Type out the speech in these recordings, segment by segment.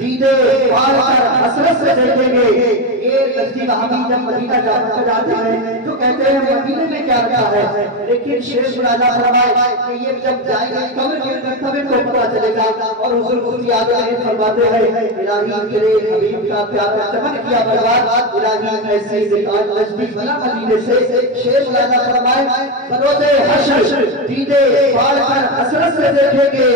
دیدے پال کر حسرت سے دیکھیں گے. یہ نزدیک ہم جب مدینہ جاتے ہیں تو کہتے ہیں مدینے میں کیا رکھا ہے, لیکن شیخ العلا فرمائے کہ یہ جب جائیں گے قبر کے اندر تب ان کو پتا چلے گا. اور حضور مفتی اعظم فرماتے ہیں الہی تیرے حبیب کا پیارا چمن کیا برباد, الہی ایسی ذکر نزدیک بنا مدینے سے. شیخ العلا فرمائے بروز حشر دیدے پال کر حسرت سے دیکھیں گے,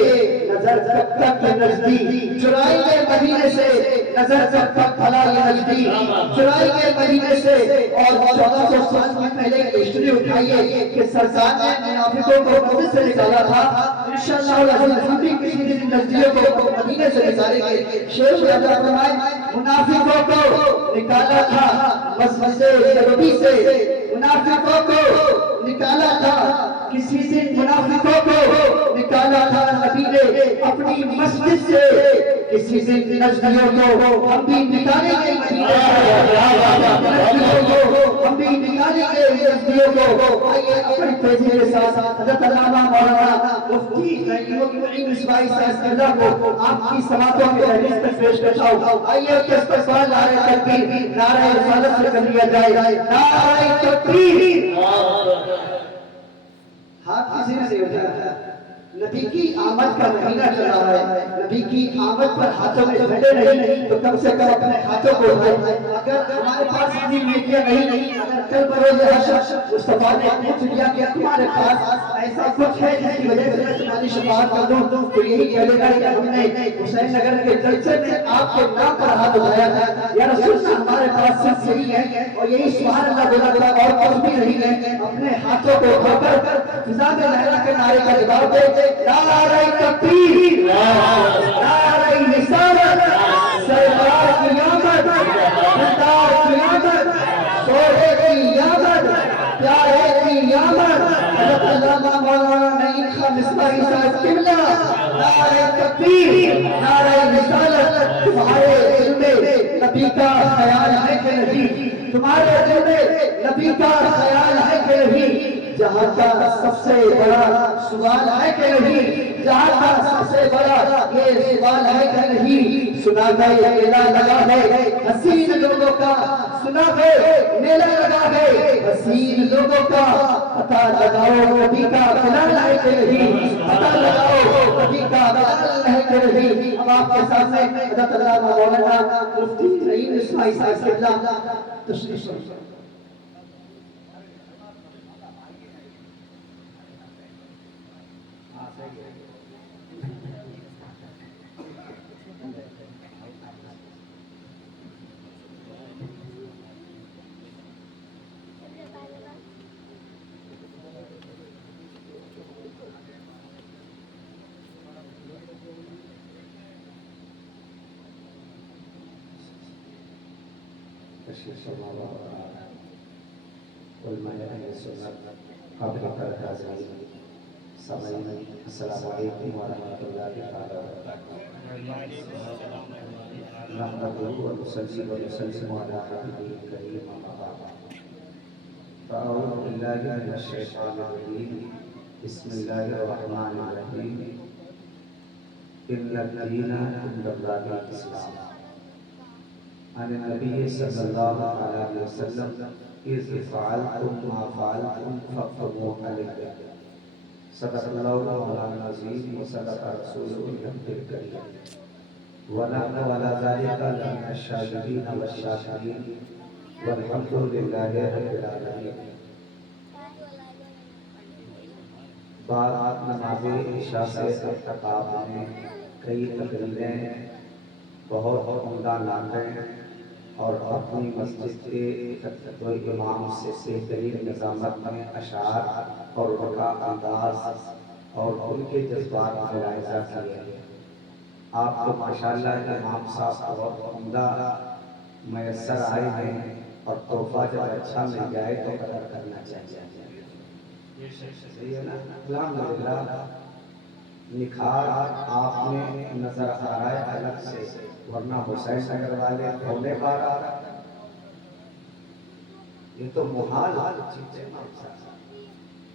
نظر کب تک نزدیک چرائیں گے مدینے سے, نظر کب تک بھلا یہ نزدیک چرائیں گے مدینے سے. اور 1400 سال پہلے ہسٹری اٹھائیے کہ سرکار نے منافقوں کو مسجد سے نکالا تھا, انشاءاللہ العزیز ہم بھی کسی دن نزدیکوں کو مدینے سے نکالیں گے. شیخ العلا فرمائے منافقوں کو نکالا تھا مسجد نبوی سے, منافقوں کو نکالا تھا کسی دن, منافقوں کو نکالا تھا نبی نے اپنی مسجد سے, کسی دن نزدیکوں کو ہم بھی نکالیں گے مدینے سے, نزدیکوں کو ہم بھی نکالیں گے نزدیکوں کو. آئیے اپنی تیزی کے ساتھ حضرت علامہ مولانا مفتی نعیم اسماعیل صاحب اللہ کو آپ کی سماعتوں کے دہلیز پر پیش کرتا ہوں. آئیے اس پر سوال نعرہ تکبیر نعرہ رسالت سے کر لیا جائے. نعرہ تکبیر, ہاتھ کسی نے نہیں اٹھایا. نبی کی آمد کا مہینہ چلا ہے, نبی کی آمد پر ہاتھوں میں جھنڈے نہیں تو کم سے کم اپنے ہاتھوں کو اٹھائیں. اگر ہمارے پاس اتنی نیکیاں نہیں, اگر کل بروز حشر مصطفیٰ نے پوچھ لیا کہ تمہارے پاس ایسا کچھ ہے جس کی وجہ سے میں تمہاری شفاعت کر دوں, تو یہی کہہ لے گا کہ ہم نے حسین نگر کے جلسے میں آپ کے نام پر ہاتھ اٹھایا تھا. یا رسول اللہ ہمارے پاس صرف یہی ہے اور یہی سبحان اللہ بولا تھا, اور کچھ بھی نہیں ہے. اپنے ہاتھوں کو اٹھا کر فضا میں لہرا کے نعرے کا جواب دے. نعرہ تکبیر, نعرہ رسالت, سرکار کی آمد, سردار کی آمد, سوڑے کی آمد, پیارے کی آمد, حضرت علامہ مولانا نعیم خان اسماعیل صاحب قبلہ. نعرہ تکبیر, نعرہ رسالت. تمہارے دل میں نبی کا خیال ہے کہ نہیں, تمہارے دل میں نبی کا خیال ہے کہ نہیں, جہاں کا سب سے بڑا سوال ہے کہ نہیں, جہاں کا سب سے بڑا یہ سوال ہے کہ نہیں. سنا گئے میلہ لگا ہے حسین لوگوں کا, سنا گئے میلہ لگا ہے حسین لوگوں کا, پتہ لگاؤ نبی کا بلال ہے کہ نہیں, پتہ لگاؤ نبی کا بلال ہے کہ نہیں. اب آپ کے سامنے حضرت علامہ مولانا مفتی نعیم اسماعیل صاحب تشریف فرمائیں. السلام علیکم ورحمۃ اللہ وبرکاتہ. نحمده ونصلي ونسلم على حبيبه الكريم أما بعد. فأعوذ بالله من الشيطان الرجيم. بسم الله الرحمن الرحيم. إن الدين عند الله الإسلام. عن النبي صلى الله عليه وسلم إذ فعلتم ما فعلتم فاكتبوا عليه. صدق الله مولانا العظيم وصدق رسوله النبي الكريم. ونحن على ذلك لمن الشاهدين والشاكرين والحمد لله رب العالمين. بعد نماز عشاء سے ارتقاب میں کئی تقریریں, بہت عمدہ نعتیں اور اپنی مسجد کے امام سے بہترین نظامت میں اشعار اور ان کا انداز اور ان کے جذبات کا ملاحظہ کیا. آپ کو ماشاءاللہ امام صاحب بہت عمدہ میسر آئے ہیں, اور تحفہ جب اچھا مل جائے تو قدر کرنا چاہیے. صحیح ہے نا, الحمدللہ. نکھار آپ میں نظر آ رہا ہے الگ سے, ورنہ حسین نگر والے ہونے پا رہا, یہ تو محال چیز ہے.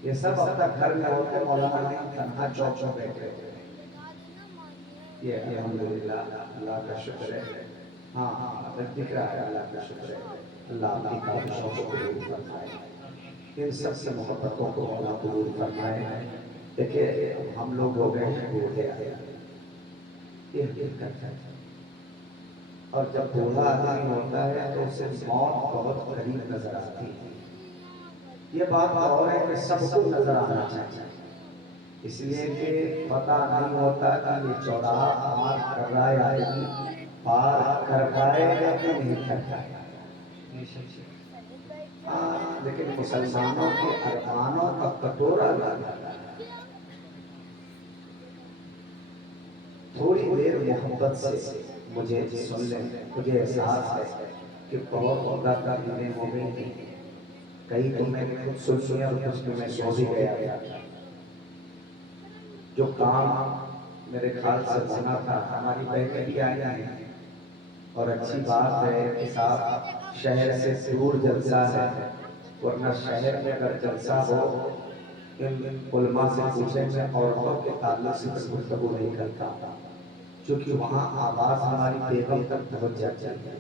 یہ سب اپنا گھر میں ہوتے, مولانا نے تنہا چوک میں بیٹھے ہوئے. یہ الحمدللہ اللہ کا شکر ہے. ہاں اگر دکھ رہا ہے اللہ کا شکر ہے. اللہ آپ کی کاوشوں کو قبول فرمائے, ان سب سے محبتوں کو اللہ قبول فرمائے. دیکھیے ہم لوگ ہو گئے ہیں بوڑھے, یہ حقیقت ہے. اور جب بوڑھا آدمی ہوتا ہے تو اسے موت بہت قریب نظر آتی ہے. یہ بات اور ہے کہ سب کو نظر آنا چاہیے, اس لیے کہ پتہ نہیں ہوتا کہ یہ چوراہا پار کر رہا ہے آدمی پار کر پائے یا کہ نہیں کر پائے. ہاں لیکن مسلمانوں کے ارمانوں کا کٹورا لانا, تھوڑی دیر محبت سے مجھے سن لیں. مجھے احساس ہے کہ بہت عمدہ ترینیں ہو گئی ہیں, کئی تو میں نے خود سن سنی اور کچھ میں سو بھی گیا. جو کام میرے خیال سے ہونا تھا, ہماری بہنیں بھی آئی ہیں, اور اچھی بات ہے کہ صاحب شہر سے دور جلسہ ہے, ورنہ شہر میں اگر جلسہ ہو ان علماء سے پوچھیں میں عورتوں کے تعلق سے گفتگو نہیں کرتا, چونکہ وہاں آواز ہماری بیگم تک پہنچ جاتی ہے.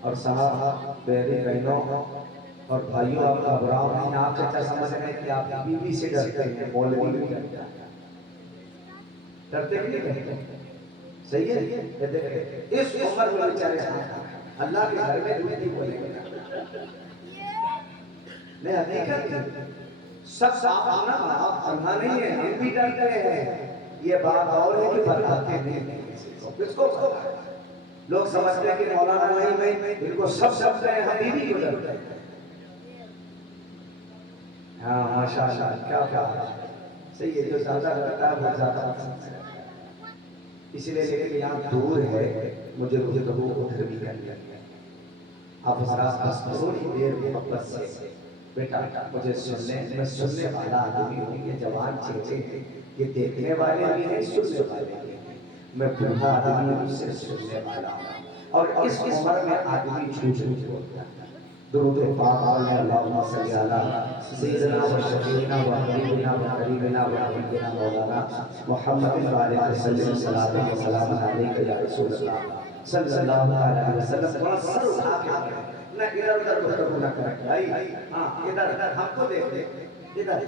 اور صاحب میری بہنوں اور بھائیوں, آپ گھبراؤ نہیں, آپ چچا سمجھ رہے ہیں کہ آپ بیوی سے ڈرتے ہیں, مولوی بھی ڈرتا ہے, ڈرتے بھی نہیں کہتے. صحیح ہے, اس عمر میں بیچارے اللہ کے گھر میں دودھ نہیں بولے گا. نہیں حقیقت سب صاف آنا, آپ تنہا نہیں ہے, ہم بھی ڈرتے ہیں. یہ بات اور ہے کہ بتاتے نہیں کس کو. لوگ سمجھتے ہیں کہ مولانا نہیں, ان کو سب ڈرتے ہیں, حبیبی کو ڈرتے ہیں. ہاں ماشاءاللہ کیا بات ہے. صحیح ہے, جو زیادہ ڈرتا ہے وہ زیادہ پسند ہے. اس لیے لیکن یہاں دور ہے, مجھے گفتگو ادھر بھی کرنی ہے. آپ حضرات بس تھوڑی دیر محبت سے بیٹا مجھے سن لیں. میں سننے والا آدمی ہوں, یہ جوان چہرے ہیں, یہ دیکھنے والے بھی ہیں, سننے والے بھی ہیں. میں بوڑھا آدمی ہوں, سے سننے والا ہوں, اور اس عمر میں آدمی جھوٹ جھوٹ بولتا ہے. درود پاک علیہ اللہم صلی علی سیدنا و شفیعنا و حبیبنا و قریبنا و حبیبنا مولانا محمد وعلیہ وسلم. صلاۃ و سلام علیک یا رسول اللہ صلی اللہ علیہ وسلم. تھوڑا سر اٹھا کے نہ ادھر ادھر گفتگو نہ کریں بھائی. ہاں ادھر ہم کو دیکھ لیں, ادھر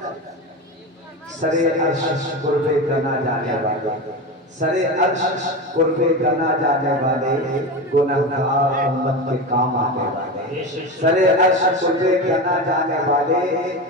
سرے عرش قرب گنا جانے والے, سرے عرش قرب گنا جانے والے, گنہگار امت کے کام آنے والے. سرے عرش قرب گنا جانے والے,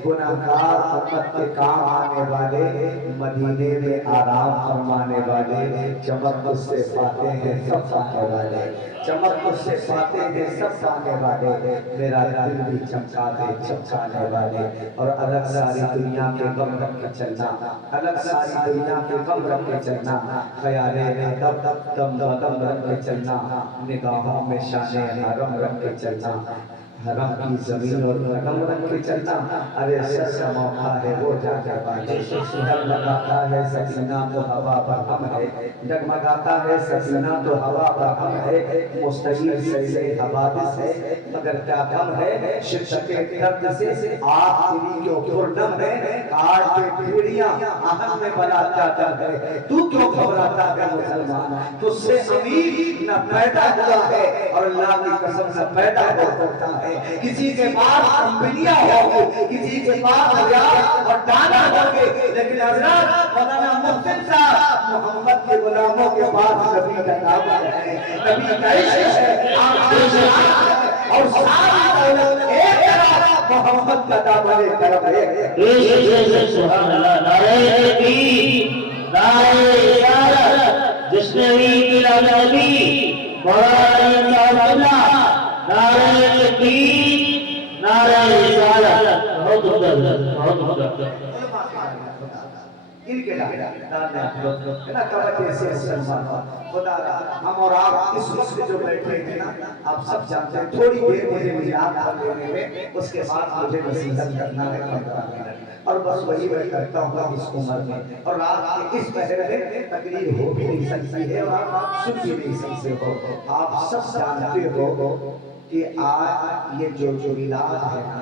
گنہگار امت کے کام آنے والے, مدینے میں آرام فرمانے والے, چمک اس سے پاتے ہیں سب پانے والے, چمک اس سے پاتے ہیں سب پانے والے. میرا دل بھی چمکا دے چمکانے والے, اور الگ ساری دنیا کے غم رکھ کے چلنا, الگ ساری دنیا کے غم رکھ کے چلنا, خیالے میں دب دب دم دم رکھ کے چلنا, نگاہوں میں شان حرم رکھ کے چلنا, حرم کی زمین اور قدم رکھ کے چلنا. ارے سر کا موقع ہے وہ جانے والے, ڈگمگاتا ہے سکینہ تو ہوا پر ہم ہے, ڈگمگاتا ہے سکینہ تو ہوا پر ہم ہے. مستقیل سیل حوادث ہے مگر کیا کم ہے, شدت درد سے آگ تیری کے اوپر نم ہے, کاٹ پہ پیڑیاں آہن میں بلا کیا دم ہے. تو کیوں گھبراتا ہے مسلمان, تجھ سے امیر نہ پیدا ہوا ہے, اور اللہ کی قسم نہ پیدا ہو سکتا ہے. کسی کے پاس کمپنیاں ہوگی, کسی کے پاس ہزار اور دانا ہوگے, لیکن حضرات مولانا محسن صاحب محمد کے غلاموں کے پاس نبی کا نام ہے, نبی کا عشق ہے, اور ساری دولت ایک طرف محمد کا دامن کرم ہے. سبحان اللہ. نعرہ تکبیر, نعرہ رسالت, جس نے بھی ملا نبی مولانا اللہ, نعرہ تکبیر, نعرہ رسالت. بہت عمدہ. ان کے نا توجہ سے مسلمان خدا ہم اور آپ اس وقت جو بیٹھے ہیں نا, آپ سب جانتے ہیں. تھوڑی دیر مجھے میلاد کر دینے میں, اس کے بعد مجھے نصیحت کرنا ہے 15 منٹ, اور بس وہی میں کرتا ہوں اس عمر میں. اور رات کے اس پہر میں تقریر ہو بھی نہیں سکتی ہے, اور آپ سن بھی نہیں سکتے ہو. آپ سب جانتے ہو کہ آج یہ جو میلاد ہے نا,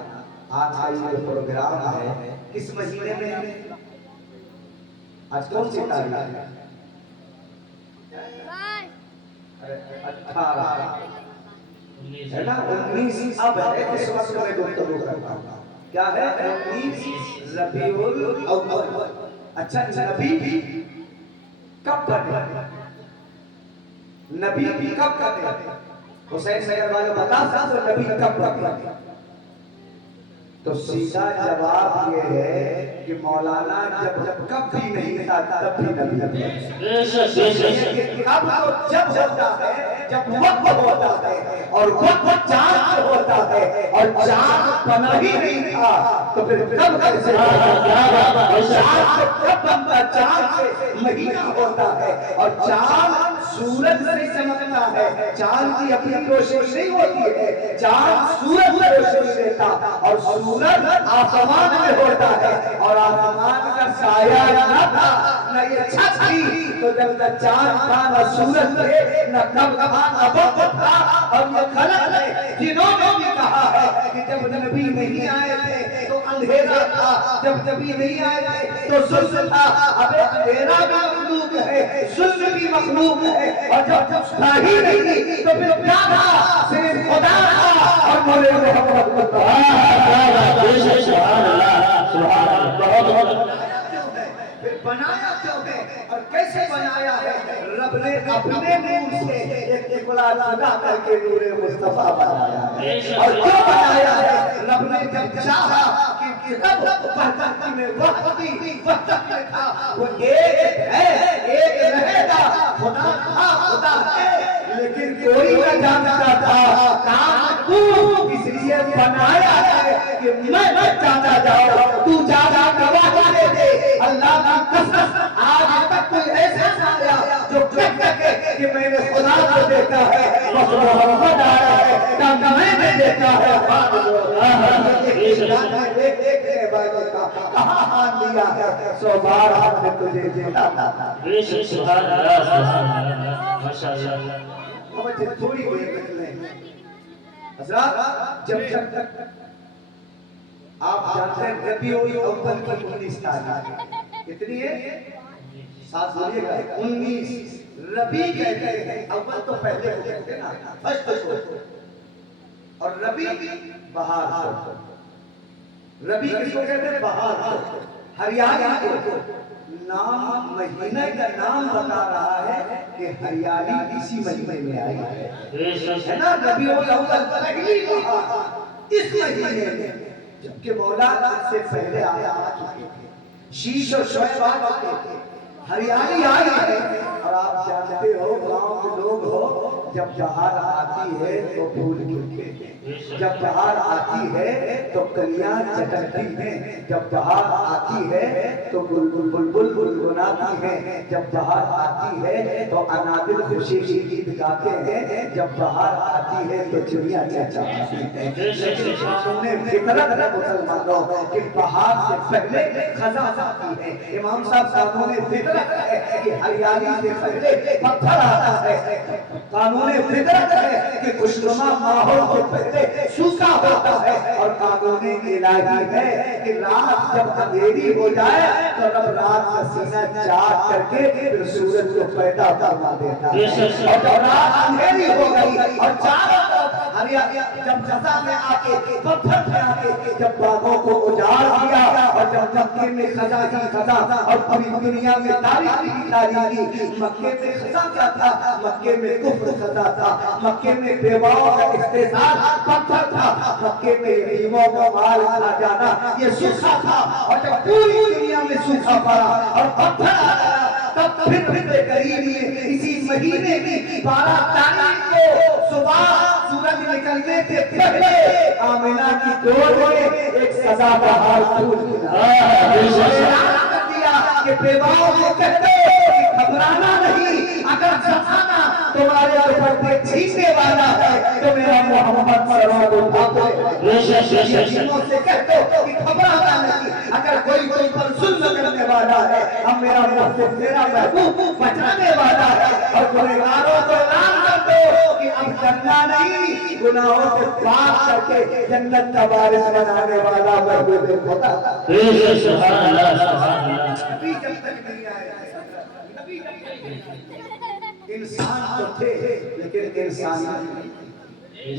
آج کا یہ پروگرام ہے, کس مہینے میں, آج کون سی تاریخ ہے؟ 18 ہے نا, 19 اب ہے اس وقت میں گفتگو کرتا ہوں. کیا ہے 19 ربیع الاول. اچھا نبی بھی کب بنے, نبی بھی کب بنے؟ حسین نگر والے بتا سکتے نبی کب بنے؟ تو سیدھا جواب یہ ہے کہ مولانا جب کب بھی نہیں تھا تب بھی نبی تھے. کب تو جب ہوتا ہے جب وقت ہوتا ہے, اور وقت چاند ہوتا ہے, اور چاند بنا ہی نہیں تھا تو پھر کب کیسے کب بنتا؟ چاند سے مہینہ ہوتا ہے, اور چاند سورج سے چمکتا ہے. چاند کی اپنی روشنی نہیں ہوتی ہے, چاند سورج کی روشنی دیتا, اور سورج آسمان میں ہوتا ہے, اور آسمان کا سایہ نہ تھا نہ یہ چھت تھی. تو جب نہ چاند تھا نہ سورج تھے نہ کب تھا نہ وقت تھا, اور یہ خلق ہے جنہوں نے بھی کہا ہے کہ جب نبی نہیں آئے تھے تو اندھیرا تھا, جب نبی نہیں آئے تھے تو ظلم تھا. اب اندھیرا بھی مخلوق ہے, ظلم بھی مخلوق ہے, اور جب تھا ہی نہیں تو پھر کیا تھا؟ صرف خدا تھا اور مولا محمد پھر بنایا کیوں ہے اور کیسے بنایا ہے؟ رب نے اپنے نور سے ایک ٹکڑا لگا کر کے نور مصطفیٰ بنایا ہے. اور کیوں بنایا ہے؟ رب نے جب چاہا کہ رب وحدت میں وحدت میں تھا, وہ ایک ہے ایک رہے گا, خدا تھا خدا ہے, لیکن کوئی نہ جانتا تھا کام تو اس لیے بنایا ہے کہ میں جانا جاؤں تو جانا گواہ دے دے. اللہ کی قسم آج تک کوئی ایسا نہ آیا جو کہہ سکے کہ میں نے خدا کو دیکھا ہے, بس محمد آیا ہے کہ میں نے دیکھا ہے. کہاں حال لیا ہے 100 بار ہم نے تجھے دیکھا تھا. سبحان اللہ سبحان اللہ ماشاءاللہ. تھوڑی دیر رکھ لیں حضرات. جب تک آپ جانتے ہیں ربیع الاول کی 19 تاریخ کتنی ہے؟ ساتھ بولیے گا 19. ربیع کہتے ہیں, اول تو پہلے کو کہتے ہیں نا, فرسٹ کو, اور ربیع بہار کو. ربیع کس کو کہتے ہیں؟ بہار کو, ہریالی کو. نام مہینہ کا نام بتا رہا ہے کہ ہریالی اسی مہینے میں آئی ہے نا. ربیع الاول پہلی بہار اس مہینے میں, جبکہ مولا سے پہلے آیا آ چکے تھے, شیش اور شعیب آ چکے تھے, ہریالی آئی ہے. اور آپ جانتے ہو گاؤں کے لوگ ہو, جب بہار آتی ہے تو پھول کھلتے ہیں, جب بہار آتی ہے تو کلیاں چٹکتی ہیں, جب بہار آتی ہے تو بلبل گنگناتی ہیں, جب بہار آتی ہے تو انادل خوشی کی گیت گاتے ہیں, جب بہار آتی ہے تو چڑیاں چہچہاتی ہیں. تم نے فطرت ہے مسلمانوں کہ بہار سے پہلے خزاں آتی ہے. امام صاحب قانون فطرت ہے کہ ہریالی سے پہلے پتھر آتا ہے. قانون فطرت ہے کہ خوشنما ماحول سے پہلے سوکھا ہوتا ہے. اور قانون الہی ہے کہ رات جب اندھیری ہو جائے تو رب رات کا سینہ چاک کر کے پھر سورج کو پیدا فرما دیتا ہے. اور جب رات اندھیری ہو گئی اور چاروں طرف ہریالی, جب خزاں میں آ کے پتھر میں آ کے جب باغوں کو اجاڑ دیا, اور جب مکے میں خزاں ہی خزاں اور پوری دنیا میں تاریخی کی تاریخی. مکے میں خزاں کیا تھا؟ مکے میں کفر خزاں تھا, مکے میں بیواؤں کا استحصال پتھر تھا, مکے میں یتیموں کا مال کھا جانا یہ سوکھا تھا. اور جب پوری دنیا میں سوکھا پڑا اور پتھر آ گیا, تب پھر قریب میں اسی مہینے کی 12 تاریخ کو صبح سورج نکلنے سے پہلے آمنہ کی گود میں ایک سزا بہار پھول کھلا. کہ بیواؤں کو کہتے کہ گھبرانا نہیں, اگر زمانہ تمہارے دوپٹے چھیننے والا ہے تو میرا محمد سر اٹھا دے. یتیموں سے کہتے کہ گھبرانا نہیں, اگر کوئی تم پر ظلم کرنے والا ہے اب میرا محمد میرا محبوب بچانے والا ہے. اور گنہگاروں کو اعلان کر دو کہ اب ڈرنا نہیں, گناہوں سے پاک کر کے جنت کا وارث بنانے والا محبوب خدا. سبحان اللہ سبحان اللہ. نبی جب تک نہیں آئے, انسان تو تھے لیکن انسانیت نہیں تھی۔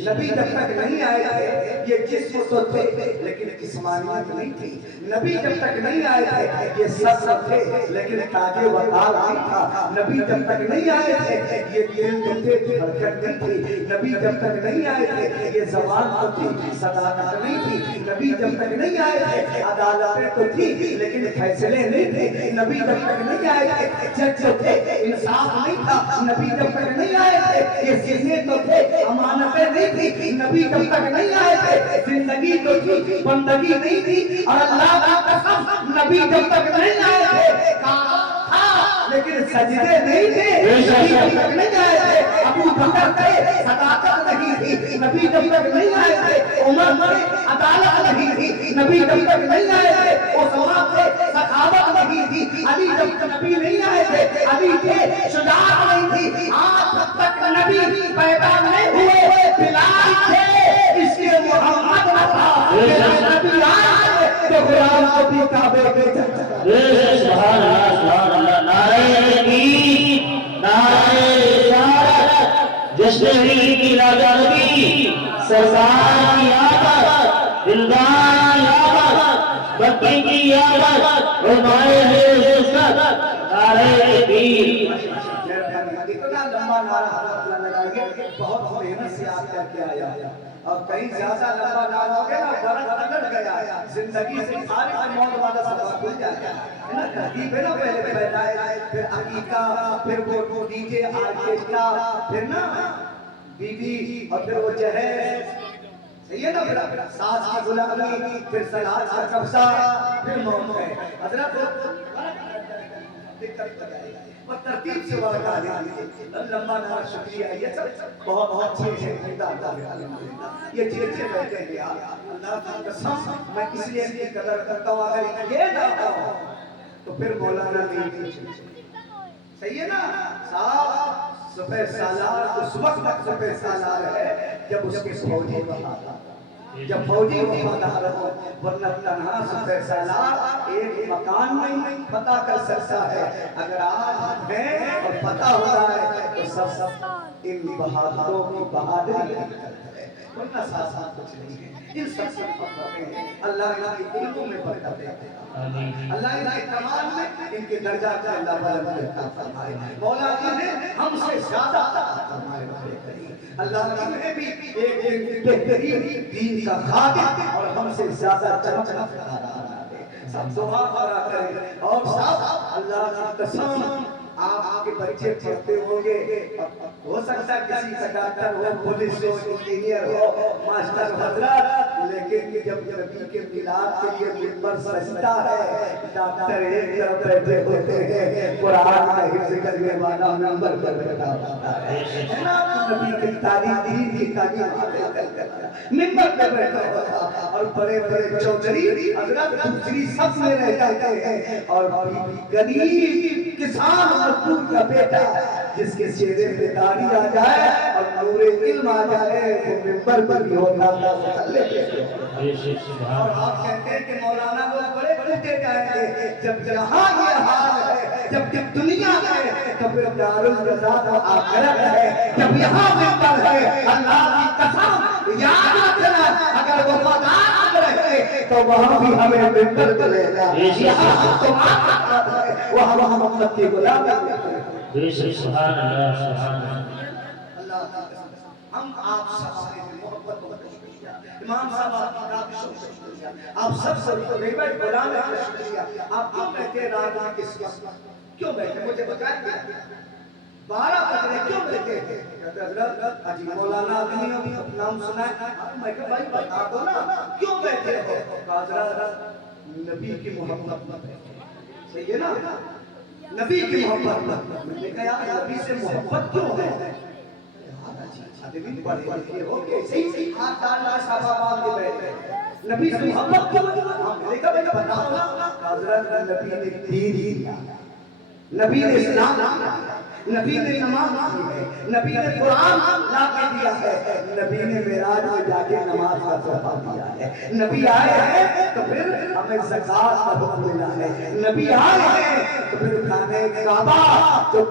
نبی جب تک نہیں آئے تھے یہ جسم تو تھے لیکن جسمانیت نہیں تھی۔ نبی جب تک نہیں آئے تھے یہ سب تھے لیکن تاج وقار نہیں تھا۔ نبی جب تک نہیں آئے تھے یہ دل تھے حرکت نہیں تھی۔ نبی جب تک نہیں آئے تھے یہ زبان تو تھی صداقت نہیں تھی۔ نبی جب تک نہیں آئے تھے عدالتیں تو تھی لیکن فیصلے نہیں تھے۔ نبی جب تک نہیں آئے تھے جج تھے انصاف نہیں تھا۔ نبی جب تک نہیں آئے تھے یہ سینے تو تھے امانتیں نہیں تھی۔ نبی جب تک نہیں آئے تھے زندگی تو تھی بندگی نہیں تھی۔ اور اللہ کا قسم نبی جب تک نہیں آئے تھے کعبہ تھا لیکن سجدے نہیں تھے۔ نبی جب تک نہیں آئے تھے ابو بکر تھے صداقت نہیں تھی۔ نبی جب تک نہیں آئے تھے عمر تھے عدالت نہیں تھی۔ نبی جب تک نہیں آئے تھے عثمان تھے سخاوت نہیں تھی۔ علی جب تک نبی نہیں آئے تھے علی تھے شجاعت نہیں تھی۔ آج جب تک نبی پیدا نہیں ہوئے بلال تھے اس لیے محمد نہ تھا۔ نبی آئے تو غلام کو بھی کعبے کے سبحان اللہ سبحان اللہ نعرہ تکبیر نعرہ رسالت جشن کی راجا نبی سرکار کی آمد دلدار کی آمد مکی کی آمد ہمارے نعرہ تکبیر۔ اتنا لمبا نعرہ حضرت لگائیں گے بہت محنت سے آپ کر کے آیا اور کہیں زیادہ لمبا نعرہ ہو گیا نا فرق الٹ گیا زندگی سے سارے موت والا سبق کھل جاتا ہے نا۔ ترتیب ہے نا پہلے پیدائش پھر عقیقہ پھر وہ ڈی جے آرکیسٹرا پھر نا بیوی اور پھر وہ جہیز صحیح ہے نا پھر ساس کی غلامی پھر سلاد کا قبضہ پھر موت ہے حضرت اور ترتیب سے بات آ جاتی ہے۔ لمبا نعرہ شکریہ یہ سب بہت اچھے ہیں یہ چیزیں بیٹھے ہیں یار اللہ کی قسم میں اس لیے ان کی قدر کرتا ہوں۔ اگر یہ نہ ہو تو پھر مولانا نہیں صحیح ہے نا صاحب سپہ سالار اس وقت تک سپہ سالار ہے جب اس کے فوجی وفادار جب فوجی وفادار ہو ورنہ تنہا سپہ سالار ایک مکان نہیں فتح کر سکتا ہے۔ اگر آج ہے اور فتح ہو رہا ہے تو سب ان بہادروں کی بہادری ہے ورنہ ساتھ کچھ نہیں ہے۔ ان سب سے فتح ہیں اللہ کی علموں میں برکت ہے اللہ ان کے کمال میں ان کے درجات میں اللہ بلند عطا فرمائے۔ مولا انہیں ہم سے زیادہ عطا فرمائے اللہ انہیں بھی ایک بہترین دین کا خادم اور ہم سے زیادہ چمکنا بنا دے۔ سب دعا کرا کریں اور سب اللہ کی قسم آپ کے بچے پڑھتے ہوں گے ہو سکتا ہے کسی کا ڈاکٹر ہو پولیس ہو انجینئر ہو ماسٹر حضرت لیکن جب نبی کے میلاد کے لیے ممبر سجتا ہے ڈاکٹر ایک طرف بیٹھے ہوتے ہیں قرآن کا حفظ کرنے والا ممبر پر بیٹھا ہوتا ہے نا نبی کی تعلیم دین کی تعلیم ممبر پر بیٹھا ہوتا اور بڑے بڑے چودھری حضرت دوسری صف میں رہ جاتے ہیں اور غریب کسان مزدور کا بیٹا جس کے چہرے پہ داڑھی آ جائے اور نور علم آ جائے وہ ممبر پر بھی ہوتا اور آپ کہتے ہیں کہ مولانا لوگ بڑے بڑھتے جائیں گے جب یہاں یہ حال ہے جب دنیا ہے تو پھر دارالجزا و آخرت ہے۔ جب یہاں ممبر ہے اللہ کی قسم یاد رکھنا اگر وفادار رہے تو وہاں بھی ہمیں ممبر پر لینا یہاں تو وہاں محمد کی غلام سبحان اللہ سبحان اللہ ہم آپ سب سے محبت و شکریہ امام صاحب آپ کا شکریہ آپ سب سے ریبٹ غلام کا شکریہ۔ آپ کیوں بیٹھے رات میں کس وقت کیوں بیٹھے مجھے بتائیے 12 بجے کیوں بیٹھے تھے؟ حضرت اجی مولانا آدمی نام سنا ہے میں کہ بھائی بتا دو نا کیوں بیٹھے ہو؟ حضرت نبی کی محبت میں صحیح ہے نا نبی کی محبت میں نے کہا یار نبی سے محبت کیوں ہے؟ آدمی بڑے بڑے ہو کے صحیح ہاتھ ڈالنا صحابہ کے بیٹھے نبی سے محبت کیوں ہے؟ میں نے کہا بیٹا بتاؤ نا حضرت نبی نے دین دیا نبی نے اسلام دیا نبی نے نماز دی ہے نبی نے قرآن لا کے دیا ہے نبی نے معراج میں جا کے نماز کا تحفہ دیا ہے نبی آئے ہیں تو پھر ہمیں زکات کا حکم ملا ہے نبی آئے ہیں تو پھر خانہ کعبہ جو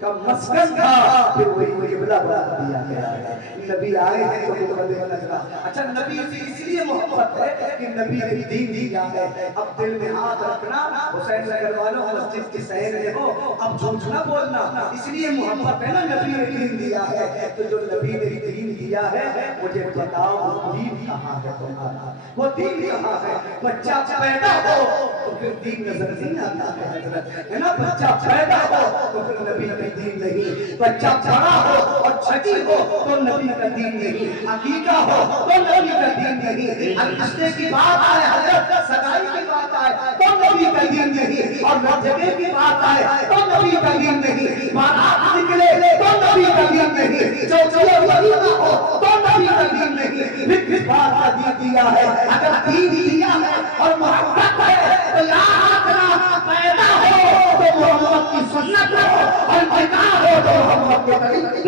का मस्कन था, फिर वही किबला बना दिया गया है। नबी आए हैं तो मुकद्दर नजरा। अच्छा, नबी से इसलिए मोहब्बत है कि नबी ने दीन दिया है। अब दिल में हाथ रखना, हुसैन नगर वालों मस्जिद की सहन में हो, अब झूठ ना बोलना, इसलिए मोहब्बत है ना, नबी ने दीन दिया है। तो जो नबी ने दीन दिया है, मुझे बताओ वो दीन कहाँ है तुम्हारा, वो दीन कहाँ है? बच्चा पैदा हो तो फिर दीन नजर नहीं आता है हजरत, है ना? बच्चा पैदा हो तो फिर नबी का दीन नहीं, बच्चा बड़ा हो और छठी हो तो नबी का दीन नहीं, अकीका हो तो नबी का दीन नहीं, रिश्ते की बात आए हजरत, सगाई की बात आए तो नबी का दीन नहीं, और मर्तबे की बात आए तो नबी का दीन नहीं, बारात निकले तो नबी का दीन नहीं, चौचले वलीमा हो तो नबी का दीन नहीं। फिर किस बात का दीन दिया है? अगर दीन दिया है और मोहब्बत है तो याद रखना, पैदा हो तो मोहम्मद की सुन्नत हो और निकाह हो तो मोहम्मद के तरीके।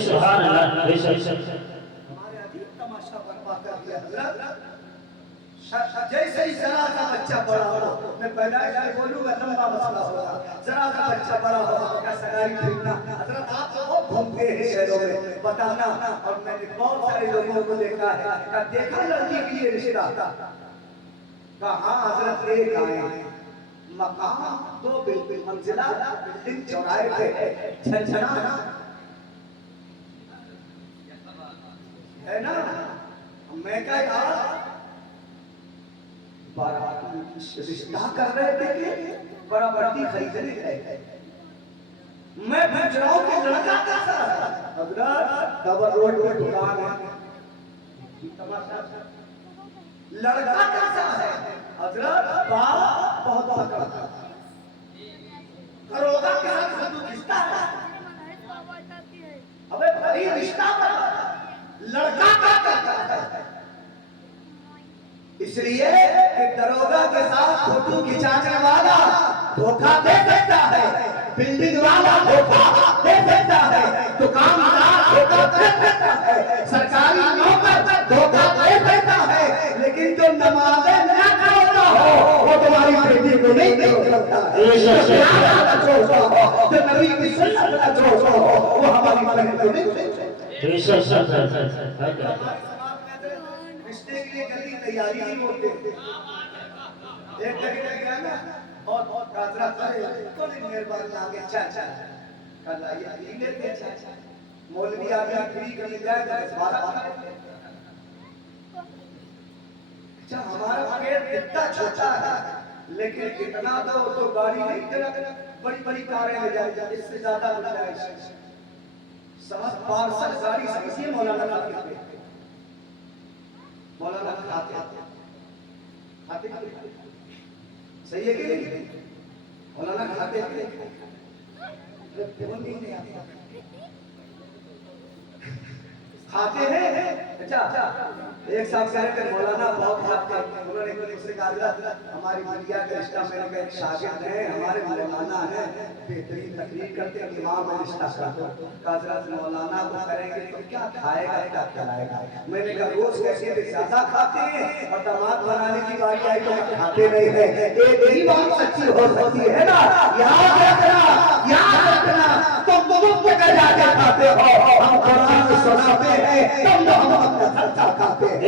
सुभान अल्लाह। हमारे अजीब तमाशा बर्पा कर दिया हजरत। जैसे ही जरा सा बच्चा बड़ा हो, मैं पैदाइश में बोलूंगा लंबा मसला होगा, जरा सा बच्चा बड़ा हो क्या सगाई ठीकना। हजरत आप तो बहुत घूमते हैं शहरों में, बताना, और मैंने बहुत सारे लोगों को देखा है, देखा लड़की के लिए रिश्ता, कहा हजरत एक आए, मकान 2 मंजिला, बिल्डिंग चौराहे पे झनझना है ना। मैं क्या यार रिश्ता कर रहे थे कि बराबरती खरीदने गए, मैं पूछ रहा हूँ कि लड़का कैसा है? हजरत डबल रोड पे दुकान है, लड़का कैसा है? हजरत बाप बहुत तगड़ा, दरोगा के साथ बंदूक खींचता है। अबे भाई रिश्ता बता, लड़का क्या करता है? इसलिए कि दरोगा के साथ फोटो खिंचाने वाला धोखा दे सकता है, बिल्डिंग वाला धोखा दे सकता है, दुकानदार धोखा दे सकता है, सरकारी नौकर धोखा दे सकता है, लेकिन जो नमाज़ें ना पढ़ता हो वो तुम्हारी बेटी को नहीं दे सकता है। जो नबी की सुन्नत का छोड़ता हो वो हमारी बहन को नहीं दे सकता। रिश्ते के लिए जल्दी तैयारी नहीं होते। एक जगह गया ना और काजरा करे तो नहीं मेहरबानी आगे चाचा कल आइए लेते चाचा मौलवी आगे फ्री करने जाए 10-12 अच्छा हमारा पेट इतना छोटा है लेकिन इतना तो गाड़ी नहीं चला, बड़ी कारें ले जाए, इससे ज्यादा गुंजाइश समझ पार्सल गाड़ी समझिए मौलाना खाते मौलाना खाते सही है कि नहीं? मौलाना खाते खाते हैं। अच्छा एक साहब कह रहे थे मौलाना बहुत खाते हैं, उन्होंने मुझसे कहा हमारी बलिया का रिश्ता मेरे का एक शागिर्द है, हमारे मौलाना है, बेहतरीन तकरीर करते हैं, इमाम में रिश्ता करते हैं। काजरात मौलाना को करेंगे तो क्या खाएगा क्या खिलाएगा? मैंने कहा रोज कैसे ज्यादा खाते हैं और दामाद बनाने की बारी आई तो खाते नहीं है। एक ही बात सच्ची हो सकती है ना, याद रखना तुम मुफ्त का जाके खाते हो, हम कुरान सुनाते हैं तुम मोहम्मद का सच्चा खाते हैं।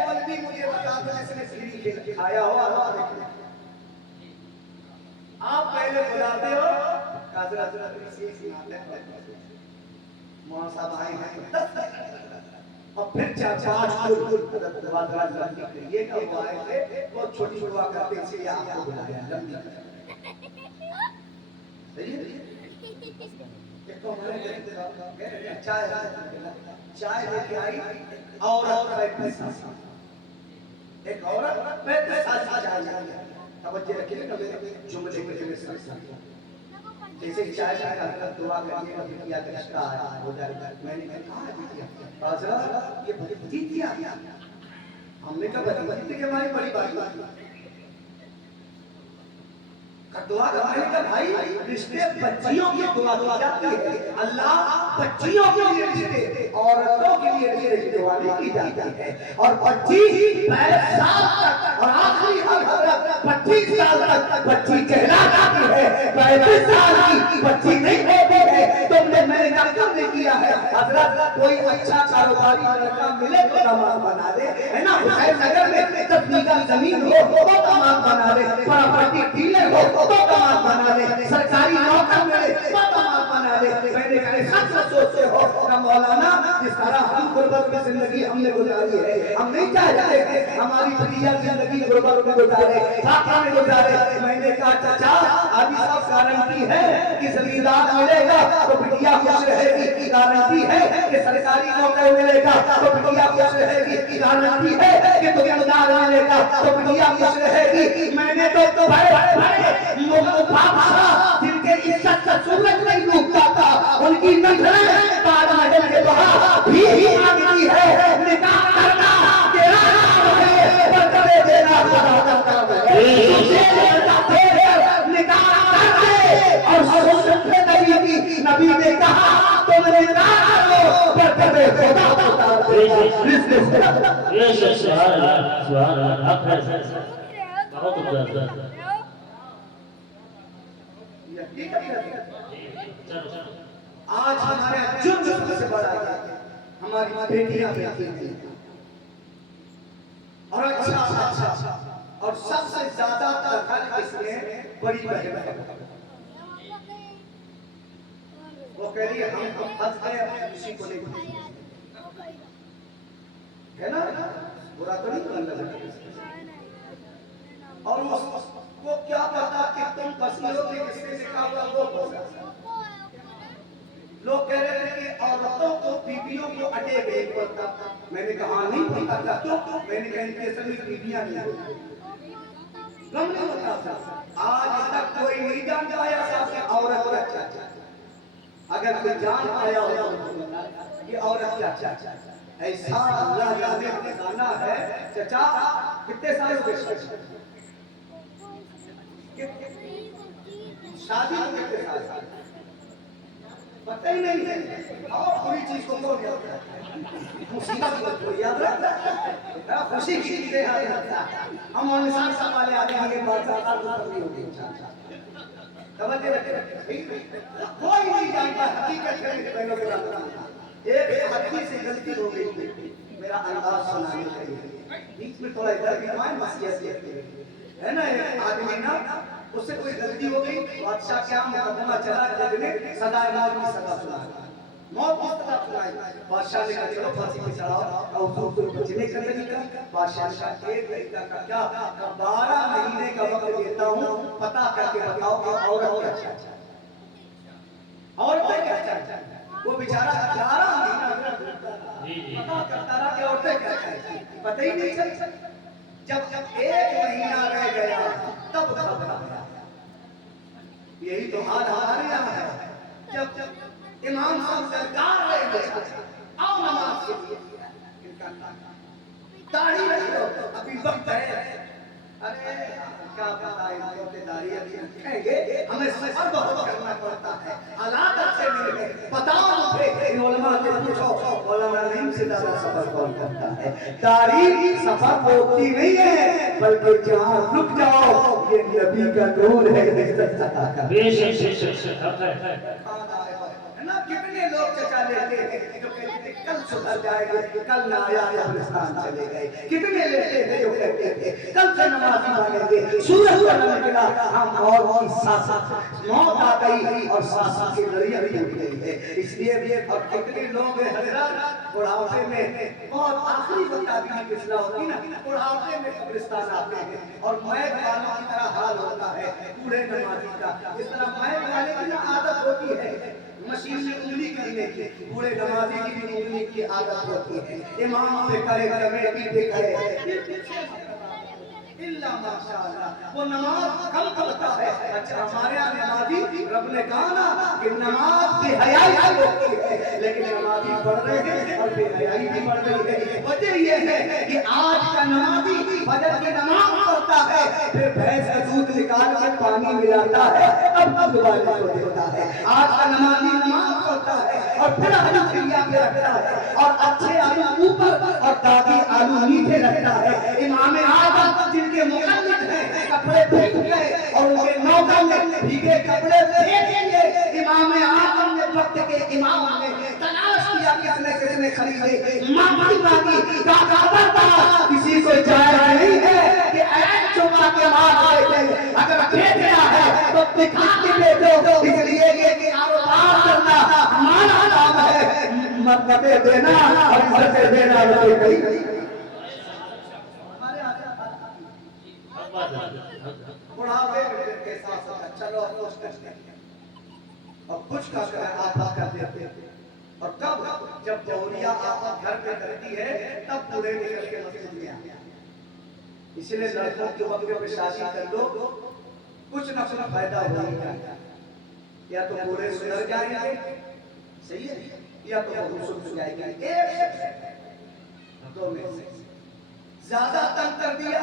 मौलवी मुझे बता दो जिसने सीढ़ी खाया हो, आप पहले बुलाते हो मौलाना साहब आए हैं और फिर 4-5 ये कब आए थे वो छोटी हुआ करते इसलिए आपको बुलाया लंबी सही है। एक तो हमारे चाय लेके आई औरत एक औरत चाय तवज्जो रखिए ना मेरे जुमले के लिए जैसे चाय का दुआ करिए कभी किया रिश्ता है हो जाएगा। मैंने कहा किया बाजा ये भतीजिया हमने कहा भतीजी के हमारी बड़ी बात دعا کرنے کا بھائی رشتے بچیوں کی دعا کی جاتی ہے. اللہ بچیوں کے لیے رشتے عورتوں کے لیے رشتے دعا نہیں کی جاتی ہے. اور 25 سال تک اور آخری حضرت 25 سال تک بچی کہلا جاتی ہے. 35 سال کی بچی نہیں ہوتی ہے. تم نے میں نے کرنے کیا ہے حضرت کوئی اچھا کاروباری لڑکا ملے تو داماد بنا دے ہے نا. حسین نگر میں 10 بیگھہ زمین ہو تو داماد بنا دے. پراپرٹی ڈیلر ہو تو داماد بنا دے. سرکاری نوکر ملے تو داماد بنا دے. میں نے کہا سچ سوچتے ہو کہ مولانا جس طرح ہم غربت میں زندگی ہم نے گزاری ہے ہم نہیں چاہتے کہ ہماری بھتیجا زندگی غربت میں گزارے فاقہ میں گزارے. میں نے کہا چچا آدھی صاحب گارنٹی ہے کہ زمیندار ملے گا تو بٹیا خوش رہے گی. گارنٹی ہے کہ سرکاری نوکر ملے گا تو بٹیا خوش رہے گی. گارنٹی ہے کہ دکاندار ملے گا تو بٹیا خوش رہے گی. میں نے تو بڑے بادشاہ جن کے عزت کا سورج نہیں ڈوبتا تھا ان کی نظریں تاج محل کے باہر بھی مانگتی ہے. نکاح کرنا تیرا کام ہے پر کرے دینا خدا کا کام ہے. نکاح کر دے اور سنت نبی نے کہا تو میں نے کہا کرو پر کرے خدا کا کام ہے. یہ سبحان اللہ سبحان اللہ. آپ ہے بہت زیادہ. آج ہمارے جرم سے بڑا ہے ہماری بیٹیاں بیٹھی ہیں. اور اچھا اور سب سے زیادہ دخل اس میں بڑی بہن ہے. وہ کہہ رہی ہے ہم پھنس گئے کسی کو نہیں ہے نا. برا تو نہیں کرنا لگا. اور اس کو کیا پتا کہ تم پھنسی ہو کہ کس نے سکھا ہوا وہ پھنسا. لوگ کہہ رہے تھے کہ عورتوں کو بیویوں کو اٹیک ایک پڑتا. میں نے کہا نہیں پڑتا تھا. کیوں؟ میں نے کہا ان کی اصل میں بیویاں نہیں ہوتی. غم نہیں ہوتا تھا. آج تک کوئی نہیں جان پایا تھا کہ عورت کیا چاہتا. اگر کوئی جان پایا ہو کہ عورت کیا چاہتا ایسا اللہ جانے خزانہ ہے. چچا کتنے سال ہو گئے شادی کو کتنے سال پتہ ہی نہیں ہے. اور پوری چیز کو کھو گیا مصیبت کو یاد رکھتا خوشی کی چیزیں یاد رکھتا. ہم اور نثار صاحب والے آگے بڑھ جاتا نہیں ہوگی توجہ رکھے. کوئی نہیں جانتا حقیقت ہے پہلے کے بعد ایک حدیث سے غلطی ہو گئی. میرا انداز سنانے کے لیے بیچ میں تھوڑا ادھر بھی مان مسیحیت ہے نا. ایک آدمی نا اس سے کوئی غلطی ہو گئی. بادشاہ کیا مقدمہ چلا جج نے سزا موت کی سزا سنائی. موت کی سزا سنائی. بادشاہ نے کہا چلو پھانسی پہ چڑھاؤ. اور حضور کو بچنے کا طریقہ بادشاہ کا ایک طریقہ کا کیا 12 مہینے کا وقت دیتا ہوں پتہ کر کے بتاؤ کہ عورت کیا چاہتی ہے. عورتیں کیا چاہتی ہیں. وہ بیچارہ 11 مہینہ پتہ کرتا رہا کہ عورتیں کیا چاہتی ہیں. پتہ ہی نہیں چلتا. جب 1 مہینہ رہ گیا تب گھبرایا. یہی تو حال ہمارے یہاں ہے. جب امام صاحب سرکار رہے گئے آؤ نماز کے لیے داڑھی رکھ لو ابھی وقت ہے. ارے کیا بتائیں کہ داڑھی ابھی رکھیں گے ہمیں سفر بہت کرنا پڑتا ہے. حالات اچھے نہیں ہے. بتاؤ مجھے ان علماء سے پوچھو مولانا نعیم سے زیادہ سفر کون کرتا ہے. داڑھی سفر ہوتی نہیں ہے بلکہ جہاں رک جاؤ یہ نبی کا نور ہے. بے شک نا کتنے لوگ چچا لیتے ہیں جو کہتے ہیں کل سدھر جائے گا کل نہ آیا قبرستان چلے گئے. کتنے لیتے ہیں جو کہتے ہیں کل سے نماز مانیں گے سورج کا نہ نکلا ہم اور کی سانس موت آ گئی اور سانس کی لڑیاں ٹوٹ گئی ہے. اس لیے بھی اور کتنے لوگ حضرات بڑھاپے میں بہت آخری وقت آدمی کی اصلاح ہوتی نا بڑھاپے میں قبرستان آتے ہیں اور میت والوں کی طرح حال ہوتا ہے بوڑھے نمازی کا. اس طرح میت والے کی عادت ہوتی ہے مشین میں انگلی کرنے کی. بوڑھے نمازی کی بھی انگلی کی عادت ہوتی ہے. امام پہ کرے کمیٹی پہ کرے اللہ ماشاءاللہ. وہ نماز کم پڑھتا ہے. اچھا ہمارے یہاں نمازی رب نے کہا نا کہ نماز بے حیائی سے ہوتی ہے، لیکن نمازی پڑھ رہے ہیں اور بے حیائی بھی پڑھ رہی ہے. وجہ یہ ہے کہ آج کا نمازی فجر کی نماز پڑھتا ہے، پھر بھینس کا دودھ نکال کے پانی ملاتا ہے، اب دودھ والے کو دیتا ہے. آج کا نمازی نماز پڑھتا ہے اور پھر آلو کھلیا پہ رکھتا ہے، اور اچھے آلو اوپر اور داغی آلو نیچے رکھتا ہے. امام اعظم جن کے مقلد ہیں کپڑے پھینک گئے اور ان کے نوکر نے بھیگے کپڑے پھینک دیے. امام اعظم نے وقت کے امام نے تلاش کیا کس نے خریدے، معافی مانگی، کہا کسی کو جائز نہیں ہے کہ عین چما کے مار دے، اگر بیچنا ہے تو دکھا کے بیچو، اس لیے یہ کاروبار کرنا ہمارا کام ہے. مرتبے دینا اور عزتیں دینا روٹی نہیں. بڑھاپے کے ساتھ ساتھ چلو اور کچھ کرتے ہیں اور کچھ کا آپا کر دیتے ہیں. اور کب جب جوہریہ آپا گھر پہ کرتی ہے تب پورے نکل کے مسجد میں آتے ہیں. اس لیے لڑکوں کے وقت پہ شادی کر دو، کچھ نہ کچھ فائدہ ہو ہی جائے. یا تو پورے سدھر جائیں گے، صحیح ہے، یا تو بہو سدھر جائے گی. ایک دو میں سے زیادہ تنگ کر دیا